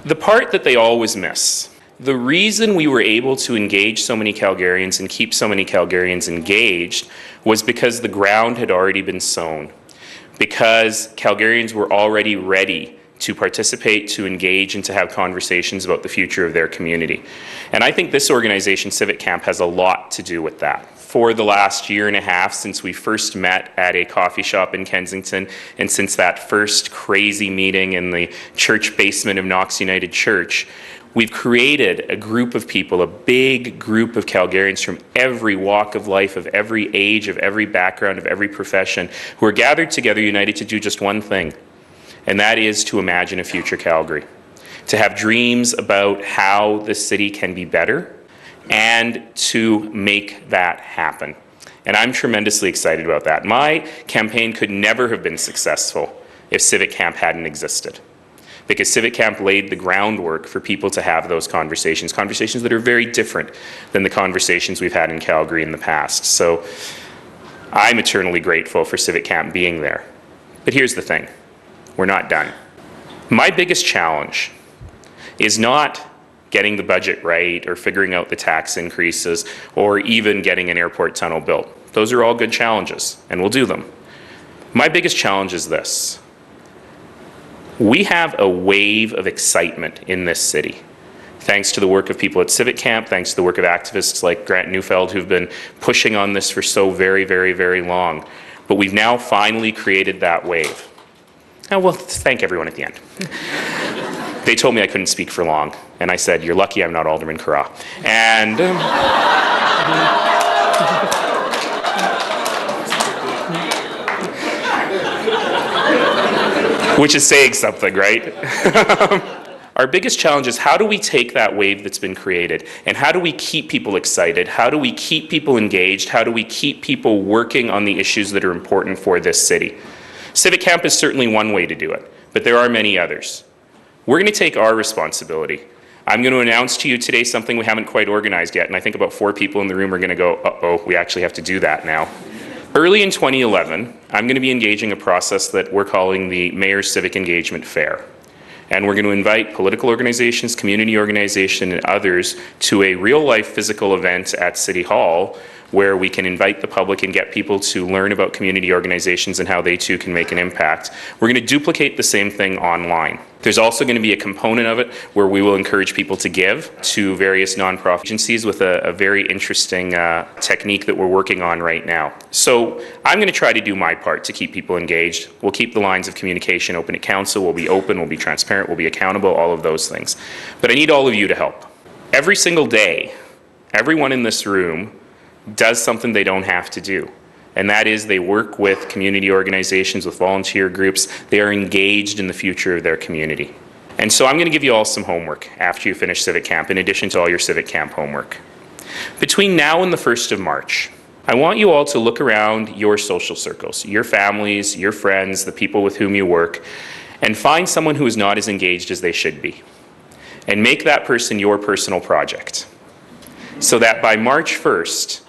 The part that they always miss, the reason we were able to engage so many Calgarians and keep so many Calgarians engaged was because the ground had already been sown, because Calgarians were already ready to participate, to engage, and to have conversations about the future of their community. And I think this organization, CivicCamp, has a lot to do with that. For the last year and a half since we first met at a coffee shop in Kensington, and since that first crazy meeting in the church basement of Knox United Church, we've created a group of people, a big group of Calgarians from every walk of life, of every age, of every background, of every profession, who are gathered together, united to do just one thing, and that is to imagine a future Calgary, to have dreams about how the city can be better, and to make that happen. And I'm tremendously excited about that. My campaign could never have been successful if CivicCamp hadn't existed, because CivicCamp laid the groundwork for people to have those conversations that are very different than the conversations we've had in Calgary in the past. So I'm eternally grateful for CivicCamp being there. But here's the thing, we're not done. My biggest challenge is not getting the budget right or figuring out the tax increases or even getting an airport tunnel built. Those are all good challenges, and we'll do them. My biggest challenge is this. We have a wave of excitement in this city, thanks to the work of people at CivicCamp, thanks to the work of activists like Grant Neufeld, who've been pushing on this for so very, very, very long. But we've now finally created that wave. Now, we'll thank everyone at the end. They told me I couldn't speak for long, and I said, "You're lucky I'm not Alderman Carra." And which is saying something, right? Our biggest challenge is, how do we take that wave that's been created, and how do we keep people excited? How do we keep people engaged? How do we keep people working on the issues that are important for this city? CivicCamp is certainly one way to do it, but there are many others. We're going to take our responsibility. I'm going to announce to you today something we haven't quite organized yet, and I think about 4 people in the room are going to go, uh-oh, we actually have to do that now. Early in 2011, I'm going to be engaging a process that we're calling the Mayor's Civic Engagement Fair. And we're going to invite political organizations, community organizations, and others to a real-life physical event at City Hall where we can invite the public and get people to learn about community organizations and how they too can make an impact. We're going to duplicate the same thing online. There's also going to be a component of it where we will encourage people to give to various nonprofit agencies with a very interesting technique that we're working on right now. So I'm going to try to do my part to keep people engaged. We'll keep the lines of communication open at council. We'll be open, we'll be transparent, we'll be accountable, all of those things. But I need all of you to help. Every single day, everyone in this room does something they don't have to do. And that is, they work with community organizations, with volunteer groups. They are engaged in the future of their community. And so I'm going to give you all some homework after you finish CivicCamp, in addition to all your CivicCamp homework. Between now and the 1st of March, I want you all to look around your social circles, your families, your friends, the people with whom you work, and find someone who is not as engaged as they should be. And make that person your personal project, so that by March 1st,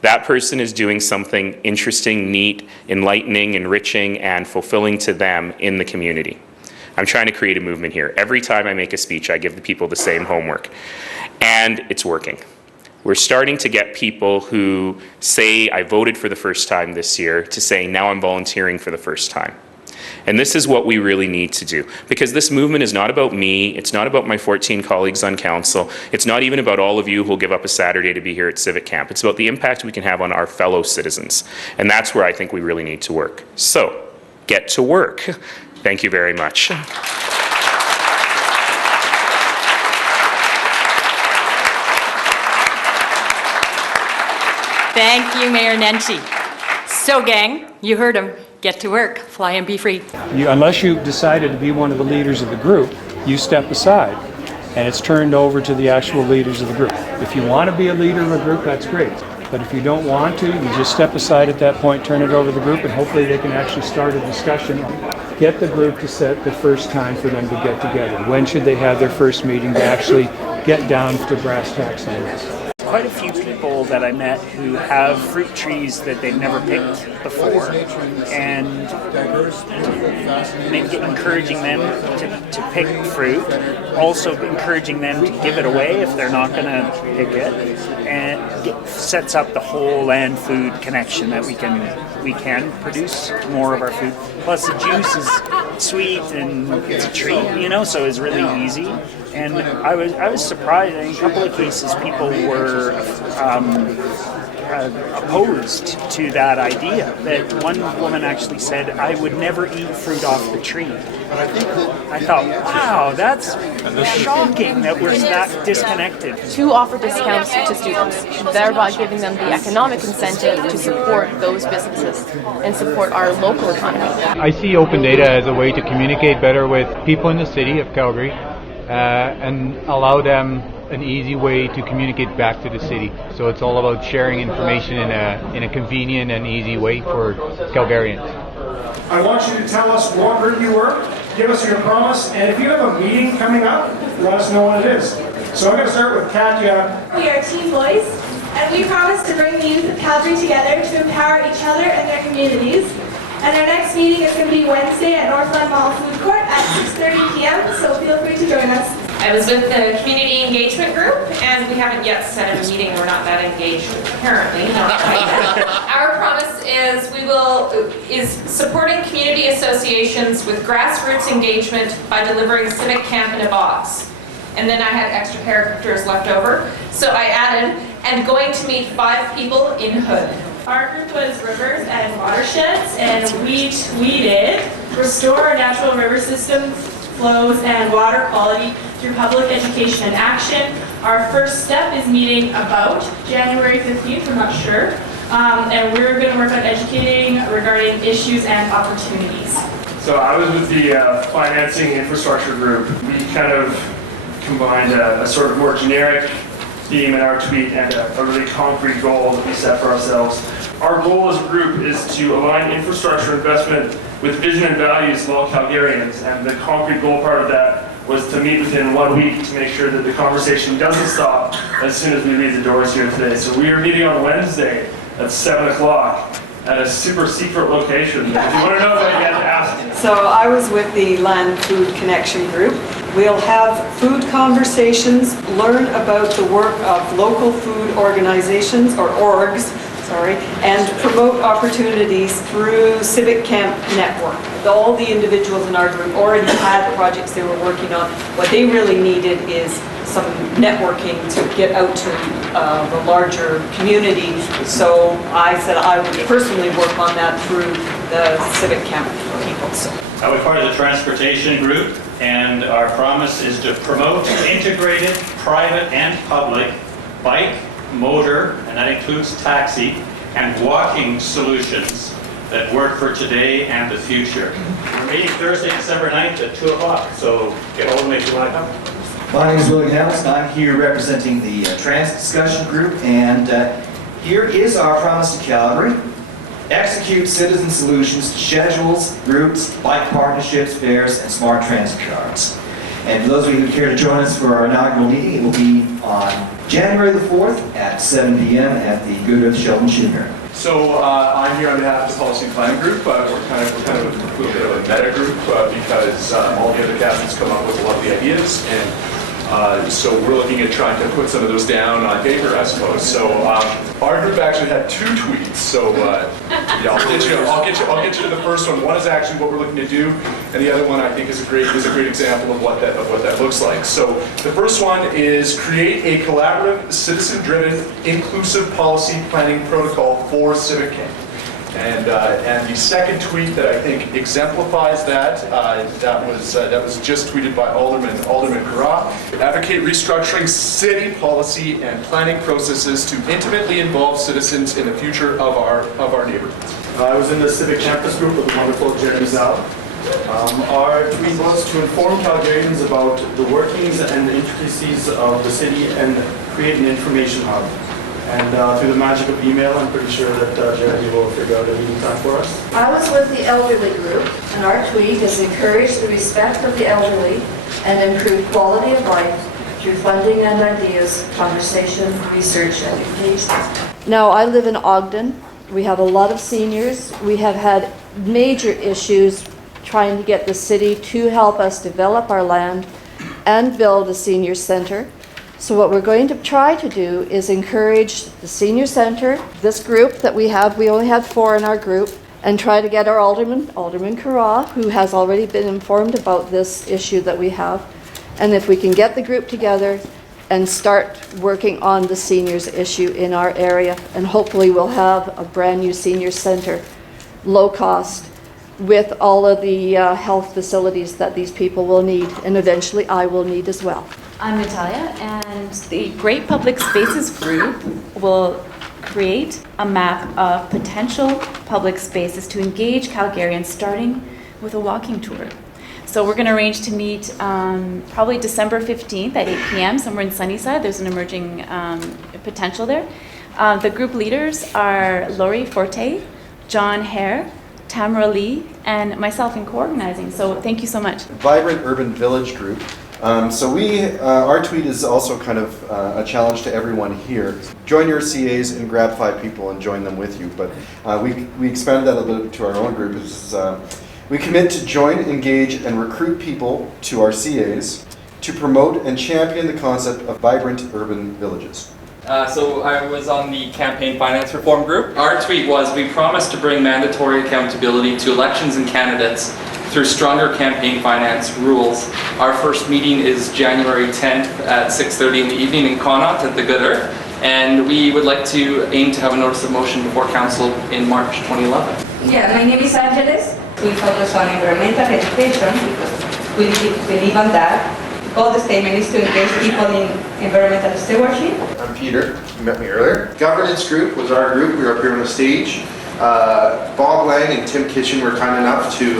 that person is doing something interesting, neat, enlightening, enriching, and fulfilling to them in the community. I'm trying to create a movement here. Every time I make a speech, I give the people the same homework. And it's working. We're starting to get people who say, I voted for the first time this year, to say, now I'm volunteering for the first time. And this is what we really need to do, because this movement is not about me, it's not about my 14 colleagues on council, it's not even about all of you who'll give up a Saturday to be here at CivicCamp. It's about the impact we can have on our fellow citizens. And that's where I think we really need to work. So, get to work. Thank you very much. Thank you, Mayor Nenshi. So gang, you heard him. Get to work, fly and be free. Unless you decided to be one of the leaders of the group, you step aside and it's turned over to the actual leaders of the group. If you want to be a leader of a group, that's great. But if you don't want to, you just step aside at that point, turn it over to the group, and hopefully they can actually start a discussion. Get the group to set the first time for them to get together. When should they have their first meeting to actually get down to brass tacks on this? Quite a few people that I met who have fruit trees that they've never picked before, and encouraging them to pick fruit, also encouraging them to give it away if they're not going to pick it, and sets up the whole land food connection that we can produce more of our food. Plus the juice is sweet and it's a treat, so it's really easy. And I was surprised in a couple of cases people were opposed to that idea. That one woman actually said, "I would never eat fruit off the tree." I thought, wow, that's shocking that we're that disconnected. To offer discounts to students, thereby giving them the economic incentive to support those businesses and support our local economy. I see open data as a way to communicate better with people in the city of Calgary and allow them an easy way to communicate back to the city. So it's all about sharing information in a convenient and easy way for Calgarians. I want you to tell us what group you were, give us your promise, and if you have a meeting coming up, let us know what it is. So I'm going to start with Katya. We are Team Boys, and we promise to bring the youth of Calgary together to empower each other and their communities. And our next meeting is going to be Wednesday at Northland Mall Food Court at 6:30 p.m., so feel free to join us. I was with the community engagement group, and we haven't yet set up a meeting. We're not that engaged, apparently. Not quite yet. Our promise is supporting community associations with grassroots engagement by delivering CivicCamp in a box. And then I had extra characters left over, so I added, and going to meet 5 people in Hood. Our group was Rivers and Watersheds, and we tweeted, restore our natural river systems, flows, and water quality through public education and action. Our first step is meeting about January 15th, we're not sure. And we're going to work on educating regarding issues and opportunities. So I was with the financing infrastructure group. We kind of combined a sort of more generic theme in our tweet and a really concrete goal that we set for ourselves. Our goal as a group is to align infrastructure investment with vision and values of all Calgarians, and the concrete goal part of that was to meet within 1 week to make sure that the conversation doesn't stop as soon as we leave the doors here today. So we are meeting on Wednesday at 7 o'clock at a super secret location. If you want to know about it, you have to ask. So I was with the Land Food Connection Group. We'll have food conversations, learn about the work of local food organizations, or orgs, and promote opportunities through CivicCamp Network. All the individuals in our group already had projects they were working on. What they really needed is some networking to get out to the larger community. So I said I would personally work on that through the CivicCamp people. We're part of the transportation group, and our promise is to promote integrated private and public bike, motor, and that includes taxi, and walking solutions that work for today and the future. We're meeting Thursday, December 9th at 2 o'clock, so get hold of me if you want to come. My name is William Hamilton. I'm here representing the Transit Discussion Group, and here is our promise to Calgary. Execute citizen solutions to schedules, routes, bike partnerships, fares, and smart transit cards. And for those of you who care to join us for our inaugural meeting, it will be on January the 4th at 7 p.m. at the Goodrich Sheldon Junior. So I'm here on behalf of the Policy and Planning Group. We're kind of a little bit of a meta group because all the other captains come up with a lot of the ideas, and so we're looking at trying to put some of those down on paper, I suppose. So our group actually had 2 tweets. So yeah, I'll get you to the first one. One is actually what we're looking to do, and the other one I think is a great example of what that looks like. So the first one is create a collaborative, citizen-driven, inclusive policy planning protocol for CivicCamp. And the second tweet that I think exemplifies that was just tweeted by Alderman Carra. Advocate restructuring city policy and planning processes to intimately involve citizens in the future of our neighborhoods. I was in the Civic Campus group with the wonderful Jeremy Zhao. Our tweet was to inform Calgarians about the workings and the intricacies of the city and create an information hub. And through the magic of email, I'm pretty sure that Jeremy will figure out a meeting time for us. I was with the elderly group, and our tweet is encourage the respect of the elderly and improve quality of life through funding and ideas, conversation, research, and engagement. Now, I live in Ogden. We have a lot of seniors. We have had major issues trying to get the city to help us develop our land and build a senior center. So what we're going to try to do is encourage the senior center, this group that we have, we only have 4 in our group, and try to get our Alderman Carra, who has already been informed about this issue that we have. And if we can get the group together and start working on the seniors issue in our area, and hopefully we'll have a brand new senior center, low cost, with all of the health facilities that these people will need, and eventually I will need as well. I'm Natalia, and the Great Public Spaces Group will create a map of potential public spaces to engage Calgarians, starting with a walking tour. So we're going to arrange to meet probably December 15th at 8 p.m. somewhere in Sunnyside. There's an emerging potential there. The group leaders are Laurie Forte, John Hare, Tamara Lee, and myself in co-organizing. So thank you so much. Vibrant Urban Village Group. Our tweet is also kind of a challenge to everyone here. Join your CAs and grab 5 people and join them with you. But we expanded that a little bit to our own group. We commit to join, engage, and recruit people to our CAs to promote and champion the concept of vibrant urban villages. So I was on the campaign finance reform group. Our tweet was, we promise to bring mandatory accountability to elections and candidates through stronger campaign finance rules. Our first meeting is January 10th at 6:30 in the evening in Connaught at the Good Earth. And we would like to aim to have a notice of motion before council in March 2011. Yeah, my name is Angeles. We focus on environmental education because we believe on that. All the statement is to engage people in environmental stewardship. I'm Peter, you met me earlier. Governance group was our group, we were up here on the stage. Bob Lang and Tim Kitchen were kind enough to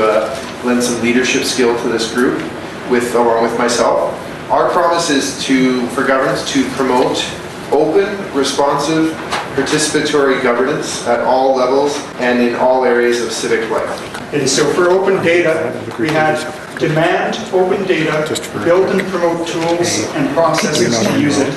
lend some leadership skill to this group along with myself. Our promise is for governance to promote open, responsive, participatory governance at all levels and in all areas of civic life. And so for open data, we had demand open data, build and promote tools and processes to use it.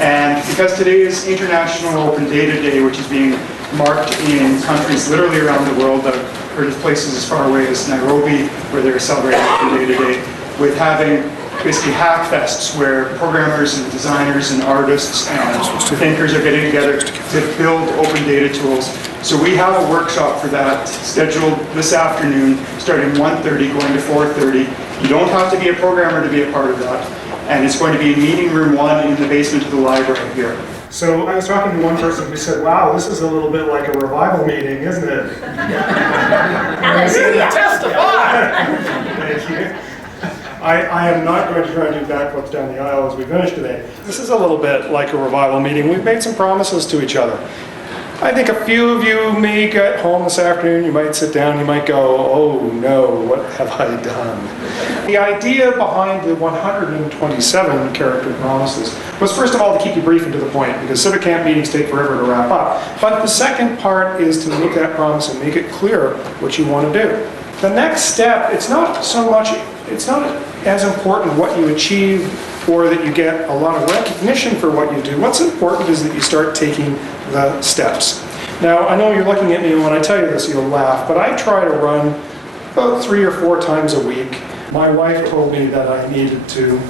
And because today is International Open Data Day, which is being marked in countries literally around the world, or places as far away as Nairobi, where they're celebrating Open Data Day, with having basically hack fests where programmers and designers and artists and thinkers are getting together to build open data tools. So we have a workshop for that scheduled this afternoon, starting 1:30, going to 4:30. You don't have to be a programmer to be a part of that. And it's going to be in meeting room 1 in the basement of the library here. So I was talking to one person who said, wow, this is a little bit like a revival meeting, isn't it? Hallelujah! Testify! Thank you. I am not going to try and do backflips down the aisle as we finish today. This is a little bit like a revival meeting. We've made some promises to each other. I think a few of you may get home this afternoon, you might sit down, you might go, oh no, what have I done? The idea behind the 127 character promises was first of all to keep you brief and to the point, because CivicCamp meetings take forever to wrap up. But the second part is to make that promise and make it clear what you want to do. The next step, it's not as important what you achieve or that you get a lot of recognition for what you do. What's important is that you start taking the steps. Now, I know you're looking at me, and when I tell you this, you'll laugh, but I try to run about 3 or 4 times a week. My wife told me that I needed to,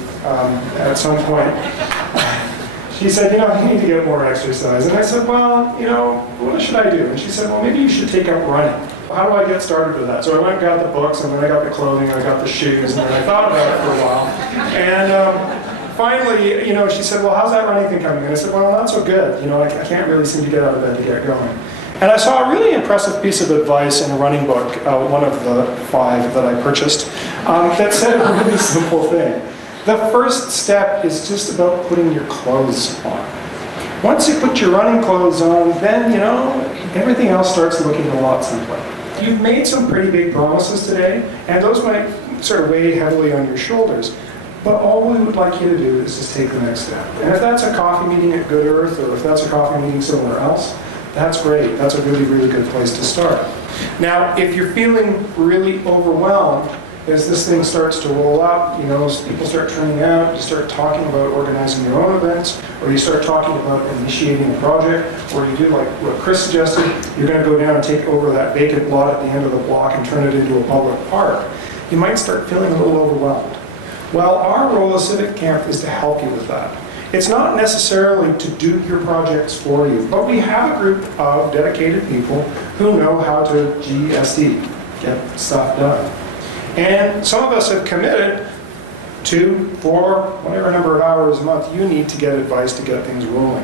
at some point, she said, you need to get more exercise. And I said, well, what should I do? And she said, well, maybe you should take up running. How do I get started with that? So I went and got the books, and then I got the clothing, and I got the shoes, and then I thought about it for a while. And finally, she said, well, how's that running thing coming? And I said, well, not so good. I can't really seem to get out of bed to get going. And I saw a really impressive piece of advice in a running book, one of the 5 that I purchased, that said a really simple thing. The first step is just about putting your clothes on. Once you put your running clothes on, then, everything else starts looking a lot simpler. You've made some pretty big promises today, and those might sort of weigh heavily on your shoulders. But all we would like you to do is just take the next step. And if that's a coffee meeting at Good Earth, or if that's a coffee meeting somewhere else, that's great. That's a really, really good place to start. Now, if you're feeling really overwhelmed as this thing starts to roll up, you know, as people start turning out, you start talking about organizing your own events, or you start talking about initiating a project, or you do like what Chris suggested, you're going to go down and take over that vacant lot at the end of the block and turn it into a public park, you might start feeling a little overwhelmed. Well, our role as Civic Camp is to help you with that. It's not necessarily to do your projects for you, but we have a group of dedicated people who know how to GSD, get stuff done. And some of us have committed to, for whatever number of hours a month you need to get advice to get things rolling.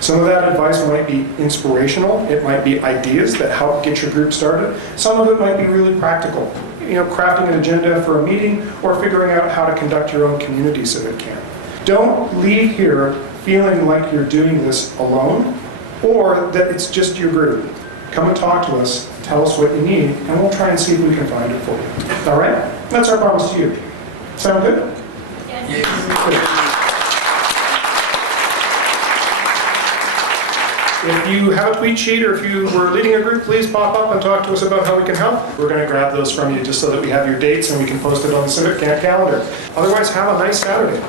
Some of that advice might be inspirational, it might be ideas that help get your group started. Some of it might be really practical. You know, crafting an agenda for a meeting or figuring out how to conduct your own community civic camp. Don't leave here feeling like you're doing this alone or that it's just your group. Come and talk to us, tell us what you need, and we'll try and see if we can find it for you. All right? That's our promise to you. Sound good? Yes. If you have a tweet sheet or if you were leading a group, please pop up and talk to us about how we can help. We're going to grab those from you just so that we have your dates and we can post it on the Civic Camp calendar. Otherwise, have a nice Saturday.